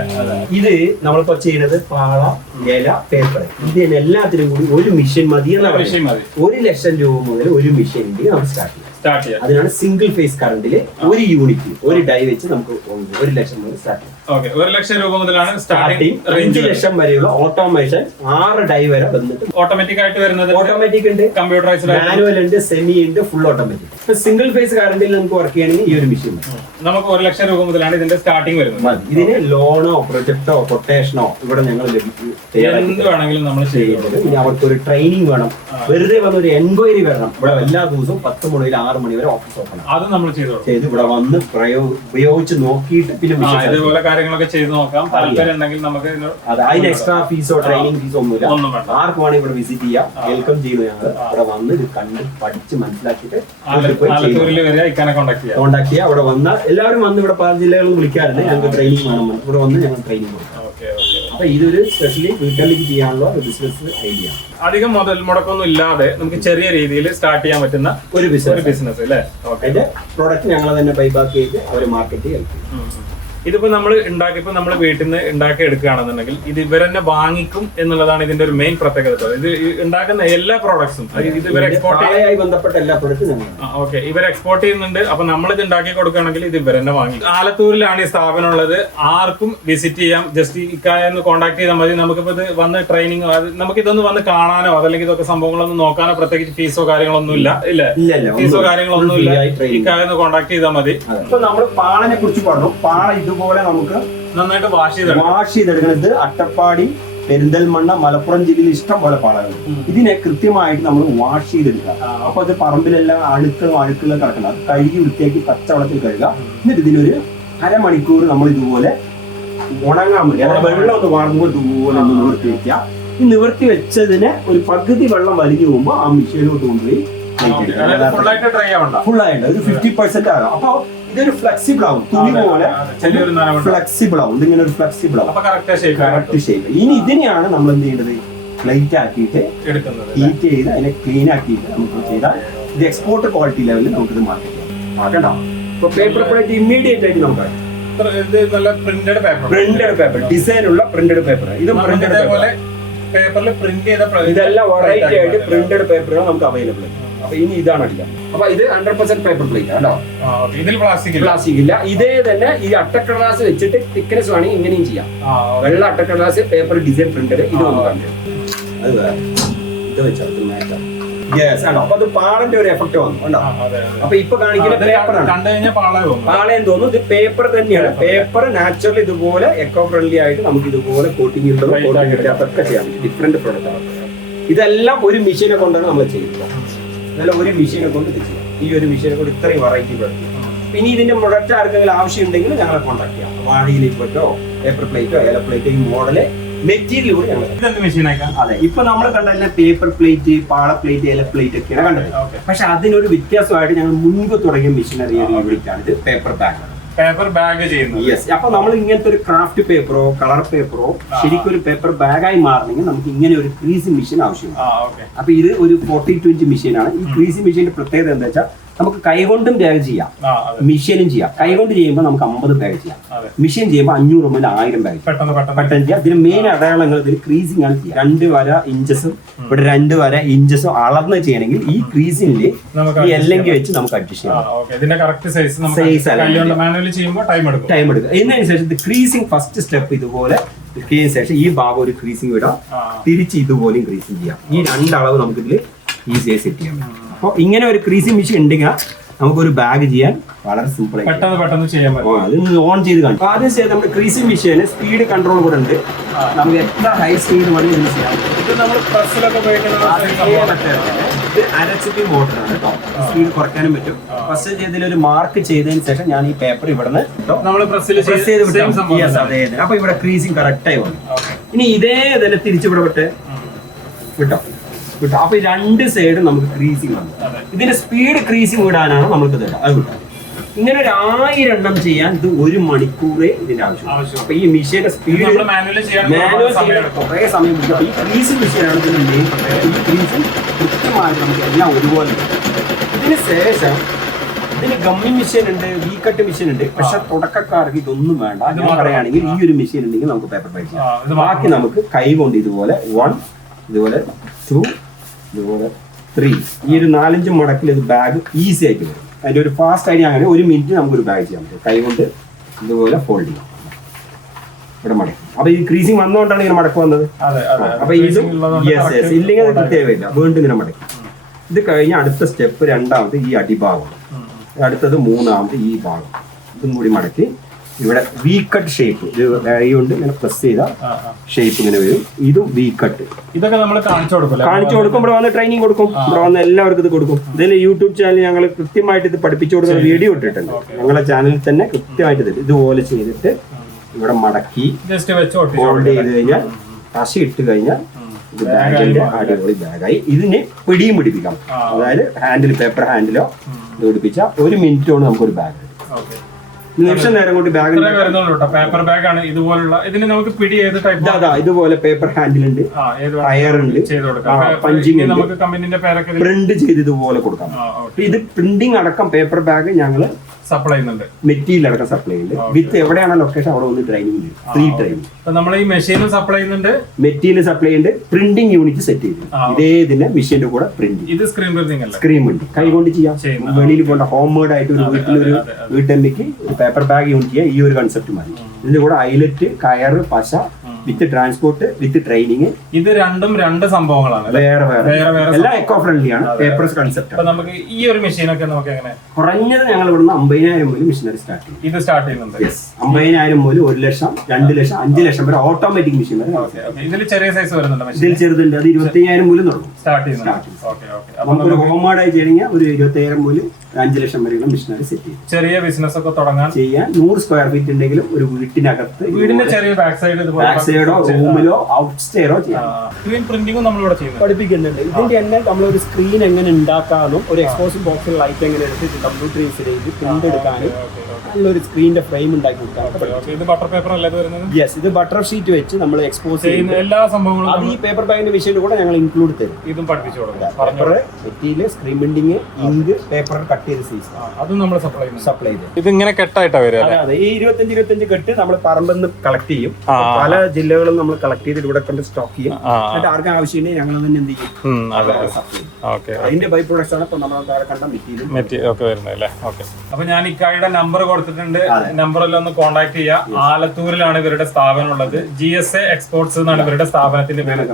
ഇത് നമ്മളിപ്പോ ചെയ്യുന്നത് പാള ഇല പേപ്പർ ഇതിനെല്ലാത്തിനും കൂടി ഒരു മെഷീൻ മതി എന്നാ. മെഷീൻ മതി. ഒരു ലക്ഷം രൂപ മുതൽ ഒരു മെഷീൻ നമുക്ക് സ്റ്റാർട്ട് ചെയ്യാം. സ്റ്റാർട്ട് ചെയ്യാം. അതിനാണ് സിംഗിൾ ഫേസ് കറണ്ടിൽ ഒരു യൂണിറ്റ് ഒരു ഡൈ വെച്ച് നമുക്ക് ഒരു ലക്ഷം മുതൽ സ്റ്റാർട്ട് ചെയ്യാം. ഒരു ലക്ഷം രൂപ മുതലാണ് സ്റ്റാർട്ടിങ് സ്റ്റാർട്ടിംഗ് അഞ്ച് ലക്ഷം വരെയുള്ള ഓട്ടോമേഷൻ ആറ് ഡൈ വരെ വന്നിട്ട് ഓട്ടോമാറ്റിക് ആയിട്ട് വരുന്നത് ഓട്ടോമാറ്റിക് ഉണ്ട്. കമ്പ്യൂട്ടറൈസ്ഡ് മാനുവൽ ഉണ്ട് സെമി ഉണ്ട് ഫുൾ ഓട്ടോമാറ്റിക് സിംഗിൾ ഫേസ് കറണ്ടിൽ നമുക്ക് വർക്ക് ചെയ്യണമെങ്കിൽ ഈ ഒരു മെഷീൻ നമുക്ക് ഒരു ലക്ഷം രൂപ മുതലാണ് ഇതിന്റെ സ്റ്റാർട്ടിംഗ് വരുന്നത്. ഇതിന് ലോണോ പ്രൊജക്ടോ കൊട്ടേഷനോ ഇവിടെ ഞങ്ങൾ എന്ത് വേണമെങ്കിലും നമ്മൾ ചെയ്യുന്നത് ഇനി അവർക്ക് ഒരു ട്രെയിനിങ് വേണം. വെറുതെ വന്ന ഒരു എൻക്വയറി വരണം. ഇവിടെ എല്ലാ ദിവസവും പത്ത് മണി മുതൽ ആറ് മണി വരെ ഓഫീസ് ഓപ്പൺ അത് നമ്മൾ ചെയ്തു ഇവിടെ വന്ന് ഉപയോഗിച്ച് നോക്കിയിട്ട് പിന്നെ ഇതുപോലെ കാര്യങ്ങളൊക്കെ ചെയ്ത് നോക്കാം. താല്പര്യം ഉണ്ടെങ്കിൽ നമുക്ക് അതിന് എക്സ്ട്രാ ഫീസോ ട്രെയിനിങ് ഫീസോ ഒന്നുമില്ല. ആർക്ക് വേണമെങ്കിൽ ഇവിടെ വിസിറ്റ് ചെയ്യാം. വെൽക്കം ചെയ്യുന്നു ഞങ്ങൾ ഇവിടെ വന്ന് ഇത് കണ്ട് പഠിച്ച് മനസ്സിലാക്കിയിട്ട് കോൺടാക്ട് ചെയ്യാം. അവിടെ വന്നാൽ എല്ലാവരും വന്ന് ഇവിടെ പല ജില്ലകളിൽ വിളിക്കാറുണ്ട് ഞങ്ങൾക്ക് ട്രെയിനിങ് വേണം. ഇവിടെ വന്ന് ഞങ്ങൾ ട്രെയിനിങ് കൊടുക്കാം. അപ്പൊ ഇതൊരു സ്പെഷ്യലി വീട്ടിലേക്ക് ചെയ്യാനുള്ള ഒരു ബിസിനസ് ഐഡിയ അധികം മുതൽ മുടക്കൊന്നും ഇല്ലാതെ നമുക്ക് ചെറിയ രീതിയിൽ സ്റ്റാർട്ട് ചെയ്യാൻ പറ്റുന്ന ഒരു ബിസിനസ് ബിസിനസ് അല്ലേ? ഓക്കെ. അതിന്റെ പ്രോഡക്റ്റ് ഞങ്ങൾ തന്നെ ബൈബാക്ക് ചെയ്ത് അവർ മാർക്കറ്റ് ചെയ്യും ഇതിപ്പോ നമ്മൾ ഉണ്ടാക്കി ഇപ്പൊ നമ്മൾ വീട്ടിൽ നിന്ന് ഉണ്ടാക്കി എടുക്കുകയാണെന്നുണ്ടെങ്കിൽ ഇത് ഇവരെന്നെ വാങ്ങിക്കും എന്നുള്ളതാണ് ഇതിന്റെ ഒരു മെയിൻ പ്രത്യേകത. ഇത് ഉണ്ടാക്കുന്ന എല്ലാ പ്രോഡക്ട്സും ഇത് ഇവർ എക്സ്പോർട്ട് ആയി ബന്ധപ്പെട്ട എല്ലാ പ്രൊഡക്റ്റും ഓക്കെ ഇവർ എക്സ്പോർട്ട് ചെയ്യുന്നുണ്ട്. അപ്പൊ നമ്മൾ ഇത് ഉണ്ടാക്കി കൊടുക്കുകയാണെങ്കിൽ ഇത് ഇവരെന്നെ തന്നെ വാങ്ങി ആലത്തൂരിലാണ് ഈ സ്ഥാപനം ഉള്ളത്. ആർക്കും വിസിറ്റ് ചെയ്യാം. ജസ്റ്റ് ഇക്കായ ഒന്ന് കോൺടാക്ട് ചെയ്താൽ മതി. നമുക്കിപ്പോ ഇത് വന്ന് ട്രെയിനിങ് നമുക്ക് ഇതൊന്ന് വന്ന് കാണാനോ അതല്ലെങ്കിൽ ഇതൊക്കെ സംഭവങ്ങളൊന്നും നോക്കാനോ പ്രത്യേകിച്ച് ഫീസോ കാര്യങ്ങളൊന്നും ഇല്ല. ഇല്ല? ഫീസോ കാര്യങ്ങളൊന്നും ഇല്ല. ഫ്രീ ആയി ഇക്കായ ഒന്ന് കോൺടാക്ട് ചെയ്താൽ മതി. നമ്മൾ പാളനെ കുറിച്ച് പറഞ്ഞു. പാള ഇതുപോലെ നമുക്ക് നന്നായിട്ട് വാഷ് ചെയ്ത് വാഷ് ചെയ്തെടുക്കുന്നത് അട്ടപ്പാടി പെരിന്തൽമണ്ണ മലപ്പുറം ജില്ലയിൽ ഇഷ്ടം പോലെ പാളകൾ ഇതിനെ കൃത്യമായിട്ട് നമ്മൾ വാഷ് ചെയ്തെടുക്കുക. അപ്പൊ അത് പറമ്പിലെല്ലാം അഴുക്കളും അഴുക്കളും കിടക്കണം അത് കഴുകി വൃത്തിയാക്കി പച്ചവളത്തിൽ കഴുകുക. എന്നിട്ട് ഇതിനൊരു അരമണിക്കൂർ നമ്മൾ ഇതുപോലെ ഉണങ്ങാൻ വേണ്ടി അതായത് വെള്ളം ഒന്ന് വാർന്നുമ്പോൾ ഇതുപോലെ ഒന്ന് നിവർത്തി വെക്കുക ഈ നിവർത്തി വെച്ചതിന് ഒരു പകുതി വെള്ളം വലിഞ്ഞു പോകുമ്പോൾ ആ മിഷീനിലോട്ട് കൊണ്ടുപോയി ഫുള്ളായിട്ട് ഒരു ഫിഫ്റ്റി പെർസെന്റ് ആകാം അപ്പൊ ഇതൊരു ഫ്ലെക്സിബിൾ ആവും. തുണി പോലെ. ഫ്ലെക്സിബിൾ ആവും. ഇതിങ്ങനെ ഒരു ഫ്ലെക്സിബിൾ ആവും. കറക്റ്റ് ഷേപ്പ് ഇനി ഇതിനെയാണ് നമ്മൾ എന്ത് ചെയ്യേണ്ടത്? പ്ലേറ്റ് ആക്കിയിട്ട് ഹീറ്റ് ചെയ്ത് അതിനെ ക്ലീൻ ആക്കിയിട്ട് നമുക്ക് ചെയ്താൽ ഇത് എക്സ്പോർട്ട് ക്വാളിറ്റി ലെവലിൽ നമുക്കിത് മാർക്കറ്റ് ചെയ്യാം. മാറ്റണ്ട. ഇപ്പൊ പേപ്പർ പ്ലേറ്റ് ഇമ്മീഡിയറ്റ് ആയിട്ട് നമുക്ക് ഇത് printed paper printed paper design ഉള്ള പ്രിന്റഡ് പേപ്പർ ഇത് പ്രിന്റഡ് പേപ്പർ പേപ്പറിൽ പ്രിന്റ് ചെയ്ത ഇതെല്ലാം വെറൈറ്റി ആയിട്ട് പ്രിന്റഡ് പേപ്പറുകൾ നമുക്ക് അവൈലബിൾ അപ്പൊ ഇനി ഇതാണ് അടിക്കാം അപ്പൊ ഇത് ഹൺഡ്രഡ് പെർസെന്റ് പേപ്പർ പ്ലേറ്റ് ആണോ. ഇതിൽ പ്ലാസ്റ്റിക് ഇല്ല. പ്ലാസ്റ്റിക് ഇല്ല. ഇതേ തന്നെ ഈ അട്ടക്കടലാസ് വെച്ചിട്ട് തിക്നെസ് വേണമെങ്കിൽ ഇങ്ങനെയും ചെയ്യാം. വെള്ള അട്ടക്കടലാസ് പേപ്പർ ഡിസൈൻ പ്രിന്റഡ് ഇത് ഒന്ന് കണ്ടു. അത് വേറെ. ഇത് വെച്ചാൽ മാറ്റാം യെസ് ആണോ? അപ്പൊ അത് പാളന്റെ ഒരു എഫക്ട് വന്നു അതെ. അപ്പൊ ഇപ്പൊ കാണിക്കുന്ന പേപ്പറാണ് പാളയം തോന്നുന്നു. ഇത് പേപ്പർ തന്നെയാണ്. പേപ്പർ നാച്ചുറൽ ഇതുപോലെ എക്കോ ഫ്രണ്ട്ലി ആയിട്ട് നമുക്ക് ഇതുപോലെ കോട്ടിംഗ് ഉണ്ടോ Right കോട്ടിംഗ് ആക്കി ഇല്ലാത്തൊക്കെ ചെയ്യാം. ഡിഫറെന്റ് പ്രോഡക്റ്റ് ആണ്. ഇതെല്ലാം ഒരു മെഷീനെ കൊണ്ടാണ് നമ്മൾ ചെയ്യുന്നത്. ഇതെല്ലാം ഒരു മെഷീനെ കൊണ്ട് ഇത് ചെയ്യാം. ഈ ഒരു മെഷീനെ കൊണ്ട് ഇത്രയും വെറൈറ്റി പ്രൊഡക്റ്റ് ഇനി ഇതിന്റെ പ്രൊഡക്റ്റ് ആർക്കെങ്കിലും ആവശ്യം ഉണ്ടെങ്കിൽ ഞങ്ങളെ കോൺടാക്ട് ചെയ്യാം. വാഴയിലേക്ക് പറ്റോ പേപ്പർ പ്ലേറ്റോ ഏല പ്ലേറ്റോ ഈ മോഡൽ മെറ്റീരിയൽ കൂടി ഞങ്ങൾ ഇതെന്ത് മെഷീനേക്കാം അതെ ഇപ്പൊ നമ്മൾ പേപ്പർ പ്ലേറ്റ് പാള പ്ലേറ്റ് ഇല പ്ലേറ്റ് ഒക്കെയാണ് കണ്ടത്. പക്ഷെ അതിനൊരു വ്യത്യാസമായിട്ട് ഞങ്ങൾ മുൻപ് തുടങ്ങിയ മെഷീനറി യൂണിറ്റ് ആണ് ഇത് പേപ്പർ ബാഗ് പേപ്പർ ബാഗ് ചെയ്യുന്നത്. യെസ് അപ്പൊ നമ്മൾ ഇങ്ങനത്തെ ഒരു ക്രാഫ്റ്റ് പേപ്പറോ കളർ പേപ്പറോ ശരിക്കും ഒരു പേപ്പർ ബാഗായി മാറണമെങ്കിൽ നമുക്ക് ഇങ്ങനെ ഒരു ക്രീസിംഗ് മെഷീൻ ആവശ്യമാണ്. അപ്പൊ ഇത് ഒരു ഫോർട്ടി ട്വന്റി ആണ്. ഈ ക്രീസിംഗ് മെഷീന്റെ പ്രത്യേകത എന്താ വെച്ചാൽ നമുക്ക് കൈകൊണ്ടും ബാഗ് ചെയ്യാം. മെഷീനും ചെയ്യാം. കൈകൊണ്ട് ചെയ്യുമ്പോൾ നമുക്ക് അമ്പത് ബാഗ് ചെയ്യാം. മെഷീൻ ചെയ്യുമ്പോൾ അഞ്ഞൂറ് മുതൽ ആയിരം ബാഗ് പെട്ടെന്ന് ചെയ്യാം. ഇതിന് മെയിൻ അടയാളങ്ങൾ ഇതിൽ ക്രീസിംഗ് ആണ് ചെയ്യുക. രണ്ട് വര ഇഞ്ചസും ഇവിടെ രണ്ട് വര ഇഞ്ചസും അളർന്ന് ചെയ്യണമെങ്കിൽ ഈ ക്രീസിന്റെ ഈ എല്ലെങ്കിൽ വെച്ച് നമുക്ക് അഡ്ജസ്റ്റ് ചെയ്യാം. സൈസ് ടൈം എടുക്കും. ഇതിനനുസരിച്ച് ഇതിനു ഇത് ക്രീസിംഗ് ഫസ്റ്റ് സ്റ്റെപ്പ് ഇതുപോലെ ഇട്ടതിന് ശേഷം ഈ ഭാഗം ഒരു ക്രീസിംഗ് വിടാം തിരിച്ച് ഇതുപോലെയും ക്രീസിംഗ് ചെയ്യാം. ഈ രണ്ടളവ് നമുക്ക് ഇതിൽ ഈസിയായി സെറ്റ് ചെയ്യാം. അപ്പോൾ ഇങ്ങനെ ഒരു ക്രീസി മെഷീൻ ഉണ്ടെങ്കിൽ നമുക്കൊരു ബാഗ് ചെയ്യാൻ വളരെ സിമ്പിൾ പെട്ടെന്ന് പെട്ടെന്ന് ചെയ്യാൻ പറ്റും അത് ഓൺ ചെയ്ത് കാണിക്കും. ആദ്യം ചെയ്ത് നമ്മുടെ ക്രീസി മെഷീന് സ്പീഡ് കൺട്രോൾ കൂടെ ഉണ്ട്. നമുക്ക് എത്ര ഹൈ സ്പീഡ് വേണമെങ്കിൽ യൂസ് ചെയ്യാം. ഇത് നമ്മൾ പ്രസ്സിലൊക്കെ. ഇത് അരച്ചിട്ട് മോട്ടറാണ് കേട്ടോ. സ്പീഡ് കുറയ്ക്കാനും പറ്റും. ഫസ്റ്റ് ചെയ്തതിൽ ഒരു മാർക്ക് ചെയ്തതിന് ശേഷം ഞാൻ ഈ പേപ്പർ ഇവിടുന്ന് നമ്മൾ പ്രസ്സിൽ പ്രസ് ചെയ്ത് അതെ അതെ. അപ്പൊ ഇവിടെ ക്രീസിങ് കറക്റ്റായി വന്നു. ഇനി ഇതേ തന്നെ തിരിച്ചു ഇവിടെ വിട്ട്. വിട്ടോ അപ്പൊ രണ്ട് സൈഡും നമുക്ക് ക്രീസിങ് വന്നു. ഇതിന്റെ സ്പീഡ് ക്രീസിങ് വിടാനാണ് നമുക്ക് തരാം അത് കിട്ടാം ഇങ്ങനെ ഒരു ആയിരം എണ്ണം ചെയ്യാൻ ഇത് ഒരു മണിക്കൂറേ ഇതിന്റെ ആവശ്യം. അപ്പൊ ഈ മിഷീന്റെ സ്പീഡ് മാനുവൽ സമയം ചെയ്യാൻ എടുക്കും. കുറേ സമയം പിടിക്കും. അപ്പൊ ഈ ക്രീസിംഗ് മെഷീനാണ് ഇതിന്റെ മെയിൻ പ്രത്യേകത. ഈ ക്രീസിംഗ് കൃത്യമായിട്ട് നമുക്ക് എല്ലാം ഒരുപോലെ ഇതിന് ശേഷം ഇതിന് ഗമ്മി മെഷീൻ ഉണ്ട് വി കട്ട് മെഷീൻ ഉണ്ട്. പക്ഷെ തുടക്കക്കാർക്ക് ഇതൊന്നും വേണ്ട. ഞാൻ. പറയുകയാണെങ്കിൽ ഈ ഒരു മെഷീൻ ഉണ്ടെങ്കിൽ നമുക്ക് പേപ്പർ മാത്രം ബാക്കി നമുക്ക് കൈ കൊണ്ട് ഇതുപോലെ വൺ ഇതുപോലെ ടു ഇതുപോലെ ത്രീ ഈ ഒരു നാലഞ്ച് മടക്കിൽ ഇത് ബാഗ് ഈസി ആയിട്ട് വരും. അതിന്റെ ഒരു ഫാസ്റ്റ് ആയിട്ട് അങ്ങനെ ഒരു മിനിറ്റ് നമുക്ക് ഒരു ബാഗ് ചെയ്യാൻ പറ്റും. കൈ കൊണ്ട് ഇതുപോലെ ഫോൾഡ് ചെയ്യാം. ഇവിടെ മടക്കും. അപ്പൊ ഈ ക്രീസിംഗ് വന്നുകൊണ്ടാണ് ഇങ്ങനെ മടക്ക് വന്നത്? അപ്പൊ ഇതും യെസ് യെസ് ഇല്ലെങ്കിൽ അത് കൃത്യമായില്ല. വീണ്ടും ഇങ്ങനെ മടക്കും. ഇത് കഴിഞ്ഞ അടുത്ത സ്റ്റെപ്പ് രണ്ടാമത് ഈ അടിഭാഗം. അടുത്തത് മൂന്നാമത് ഈ ഭാഗം. ഇതും കൂടി മടക്കി. ഇവിടെ വി കട്ട് ഷേപ്പ് ഇത് കൊണ്ട് ഇങ്ങനെ പ്രസ് ചെയ്ത ഷേപ്പ് ഇങ്ങനെ വരും. ഇതും വി കട്ട് ഇതൊക്കെ നമ്മൾ കാണിച്ചു കൊടുക്കും കാണിച്ചു കൊടുക്കും. ഇവിടെ വന്ന് ട്രെയിനിങ് കൊടുക്കും. ഇവിടെ വന്ന് എല്ലാവർക്കും ഇത് കൊടുക്കും. ഇതിൽ യൂട്യൂബ് ചാനൽ ഞങ്ങൾ കൃത്യമായിട്ട് ഇത് പഠിപ്പിച്ചു കൊടുക്കുന്ന വീഡിയോ ഇട്ടിട്ടുണ്ട്. ഞങ്ങളെ ചാനലിൽ തന്നെ കൃത്യമായിട്ട് ഇത് ഇതുപോലെ ചെയ്തിട്ട് ഇവിടെ മടക്കി ജസ്റ്റ് വെച്ച് ഒട്ടിച്ചു ഫോൾഡ് ചെയ്ത് കഴിഞ്ഞാൽ പശ ഇട്ട് കഴിഞ്ഞാൽ ഇത് ബാഗിന്റെ അടിപൊളി ബാഗായി ഇതിന് പിടിയും പിടിപ്പിക്കാം. അതായത് ഹാൻഡിൽ പേപ്പർ ഹാൻഡിലോ ഇത് പിടിപ്പിച്ചാൽ ഒരു മിനിറ്റ് കൊണ്ട് നമുക്കൊരു ബാഗ് ഓക്കെ നിമിഷം നേരം കൊണ്ട് ബാഗ് വരുന്നുള്ളൂ പേപ്പർ ബാഗ് ആണ് ഇതുപോലുള്ള. ഇതിന് നമുക്ക് പിടി ഏത് ടൈപ്പ് അതാ ഇതുപോലെ പേപ്പർ ആ ഏത് ടയർ ഉണ്ട് ഉണ്ട്. നമുക്ക് കമ്പനിന്റെ പേരൊക്കെ പ്രിന്റ് ചെയ്ത് ഇതുപോലെ കൊടുക്കാം. ഇത് പ്രിന്റിംഗ് അടക്കം പേപ്പർ ബാഗ് ഞങ്ങൾ സപ്ലൈ ചെയ്യുന്നുണ്ട്. മെറ്റീരിയൽ അടക്കം സപ്ലൈ ചെയ്യുന്നുണ്ട്. വിത്ത് എവിടെയാണ് ലൊക്കേഷൻ അവിടെ വന്ന് ട്രെയിനിങ് ഫ്രീ ട്രെയിനിങ് നമ്മൾ ഈ മെഷീനും സപ്ലൈ ചെയ്യുന്നുണ്ട്. മെറ്റീരിയൽ സപ്ലൈ ഉണ്ട് പ്രിന്റിംഗ് യൂണിറ്റ് സെറ്റ് ചെയ്തു ഇതേ ഇതിന്റെ മെഷീന്റെ കൂടെ പ്രിന്റ് ഇത് സ്ക്രീൻ പ്രിന്റിംഗ് അല്ല? സ്ക്രീം ഉണ്ട് കൈ കൊണ്ട് ചെയ്യാം. വെളിയിൽ പോകേണ്ട ഹോം മേഡ് ആയിട്ട് ഒരു വീട്ടിലൊരു. വീട്ടമ്മയ്ക്ക് ഒരു പേപ്പർ ബാഗ് യൂണിറ്റ് ചെയ്യാം. ഈ ഒരു കൺസെപ്റ്റ് മതി ഇതിന്റെ കൂടെ ഐലറ്റ് കയറ് പശ വിത്ത് ട്രാൻസ്പോർട്ട് വിത്ത് ട്രെയിനിങ്. ഇത് രണ്ടും രണ്ട് സംഭവങ്ങളാണ്? വേറെ വേറെ. വേറെ എല്ലാം എക്കോ ഫ്രണ്ട്ലി ആണ്. പേപ്പർസ് കൺസെപ്റ്റ് നമുക്ക് ഈ ഒരു മെഷീനൊക്കെ നമുക്ക് എങ്ങനെ? കുറഞ്ഞത് ഞങ്ങൾ ഇവിടുന്ന് അമ്പതിനായിരം മുതൽ മെഷീനറി സ്റ്റാർട്ട് ചെയ്യും. ഇത് സ്റ്റാർട്ട് ചെയ്യുന്നുണ്ട്. യെസ് അമ്പതിനായിരം മുതൽ ഒരു ലക്ഷം രണ്ട് ലക്ഷം അഞ്ച് ലക്ഷം വരെ ഓട്ടോമാറ്റിക് മെഷീൻ വരെ ഇതിൽ ചെറിയ സൈസ് വരുന്നുണ്ട് മെഷീൻ ഇതിൽ ചെറുതുണ്ട്. അത് ഇരുപത്തിയ്യായിരം മുതൽ തുടങ്ങും. സ്റ്റാർട്ട് ചെയ്യുന്നുണ്ട്. നമുക്ക് ഒരു നമുക്കൊരു ഹോം ആയി ചെയ്യണമെങ്കിൽ ഒരു ഇരുപത്തിയ്യായിരം മുതൽ അഞ്ച് ലക്ഷം വരെയുള്ള മിഷനറി സെറ്റ് ചെയ്യും ചെറിയ ബിസിനസ് ഒക്കെ തുടങ്ങാൻ ചെയ്യാൻ നൂറ് സ്ക്വയർ ഫീറ്റ് ഉണ്ടെങ്കിലും ഒരു വീട്ടിനകത്ത് വീടിന്റെ ചെറിയ ബാക്ക് സൈഡ് ബാക്ക് സൈഡോ റൂമിലോ ഔട്ട് സ്റ്റെയറോ ചെയ്യാം. സ്ക്രീൻ പ്രിന്റിംഗും നമ്മളിവിടെ ചെയ്യുന്നു പഠിപ്പിക്കുന്നുണ്ട്. ഇതിന്റെ തന്നെ ഒരു സ്ക്രീൻ എങ്ങനെ ഉണ്ടാക്കാനും ഒരു എക്സ്പോസിംഗ് ബോക്സിൽ ലൈറ്റ് എങ്ങനെ എടുത്ത് കമ്പ്യൂട്ടർ യൂസ് ചെയ്ത് പ്രിന്റ് എടുക്കാനും നല്ലൊരു സ്ക്രീനിന്റെ ഫ്രെയിം ഉണ്ടാക്കി കൊടുക്കാം ഇത് ബട്ടർ പേപ്പർ അല്ലേ വരുന്നത്? യെസ് ഇത് ബട്ടർ ഷീറ്റ് വെച്ച് നമ്മൾ എക്സ്പോസ് ചെയ്യുന്ന എല്ലാ സംഭവങ്ങളും അത് ഈ പേപ്പർ ബാഗിന്റെ വിഷയത്തിൽ കൂടെ ഞങ്ങൾ ഇൻക്ലൂഡ് തരും. ഇതും പഠിപ്പിച്ചു കൊടുക്കാം. Paper material screen printing ink paper cut ചെയ്ത് സൈസ് അതും നമ്മൾ സപ്ലൈ ചെയ്യും സപ്ലൈ ചെയ്യും ഇത് ഇങ്ങനെ കെട്ടായിട്ടാ വരിക അതെ ഈ ഇരുപത്തഞ്ച് ഇരുപത്തഞ്ച് കെട്ട് നമ്മൾ പറമ്പിൽ നിന്ന് കളക്ട് ചെയ്യും. പല ജില്ലകളും നമ്മൾ കളക്ട് ചെയ്ത് ഇവിടെ കൊണ്ട് സ്റ്റോക്ക് ചെയ്യും. എന്നിട്ട് ആർക്കും ആവശ്യമില്ല ഞങ്ങൾ തന്നെ എന്ത് ചെയ്യും? അതെ. സപ്ലൈ ചെയ്യും. അതിന്റെ ബൈ പ്രൊഡക്ട്സ് ആണ് ഇപ്പൊ നമ്മൾ കണ്ട മെറ്റീരിയൽ മെറ്റീരിയൽ ഒക്കെ വരുന്നത് അല്ലേ? ഓക്കെ അപ്പൊ ഞാൻ ഇക്കായുടെ നമ്പർ കൊടുത്തിട്ടുണ്ട്. നമ്പറെല്ലാം ഒന്ന് കോൺടാക്ട് ചെയ്യുക ആലത്തൂരിലാണ് ഇവരുടെ സ്ഥാപനം ഉള്ളത് ജി എസ് എ എക്സ്പോർട്സ് എന്നാണ് ഇവരുടെ സ്ഥാപനത്തിന്റെ പേര്.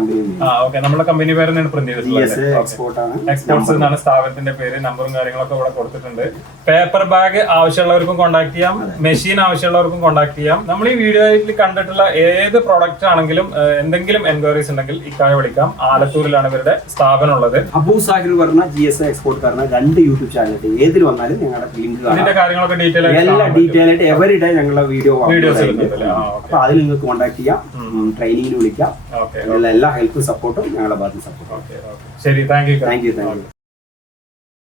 ആ ഓക്കെ നമ്മുടെ കമ്പനി പേര് തന്നെയാണ് പ്രിന്റ് ചെയ്തിട്ടുള്ളത് എക്സ്പോർട്സ് എന്നാണ് സ്ഥാപനത്തിന്റെ പേര്. നമ്പറും കാര്യങ്ങളൊക്കെ ഇവിടെ കൊടുത്തിട്ടുണ്ട്. പേപ്പർ ബാഗ് ആവശ്യമുള്ളവർക്കും കോൺടാക്ട് ചെയ്യാം. മെഷീൻ ആവശ്യമുള്ളവർക്കും കോൺടാക്ട് ചെയ്യാം. നമ്മൾ ഈ വീഡിയോയിൽ കണ്ടിട്ടുള്ള ഏത് പ്രോഡക്റ്റ് ആണെങ്കിലും എന്തെങ്കിലും എൻക്വയറീസ് ഉണ്ടെങ്കിൽ ഇക്കായ വിളിക്കാം. ആലത്തൂരിലാണ് ഇവരുടെ സ്ഥാപനം ഉള്ളത് അബൂ സാഹിർ പറഞ്ഞ ജി എസ് എക്സ്പോർട്ട് പറഞ്ഞ രണ്ട് യൂട്യൂബ് ചാനലിൽ ഏതിൽ വന്നാലും ഞങ്ങളുടെ ലിങ്ക് ഇതിന്റെ കാര്യങ്ങളൊക്കെ ഡീറ്റെയിൽ എല്ലാ ഡീറ്റെയിൽ ആയിട്ട് എവറി ഡേ ഞങ്ങളുടെ വീഡിയോ അപ്പൊ അതിൽ നിങ്ങൾക്ക് കോൺടാക്ട് ചെയ്യാം. ട്രെയിനിങ്ങിന് വിളിക്കാം. എല്ലാ ഹെൽപ്പും സപ്പോർട്ടും ഞങ്ങളുടെ ഭാഗത്ത് സപ്പോർട്ടും ശരി thank you thank you thank you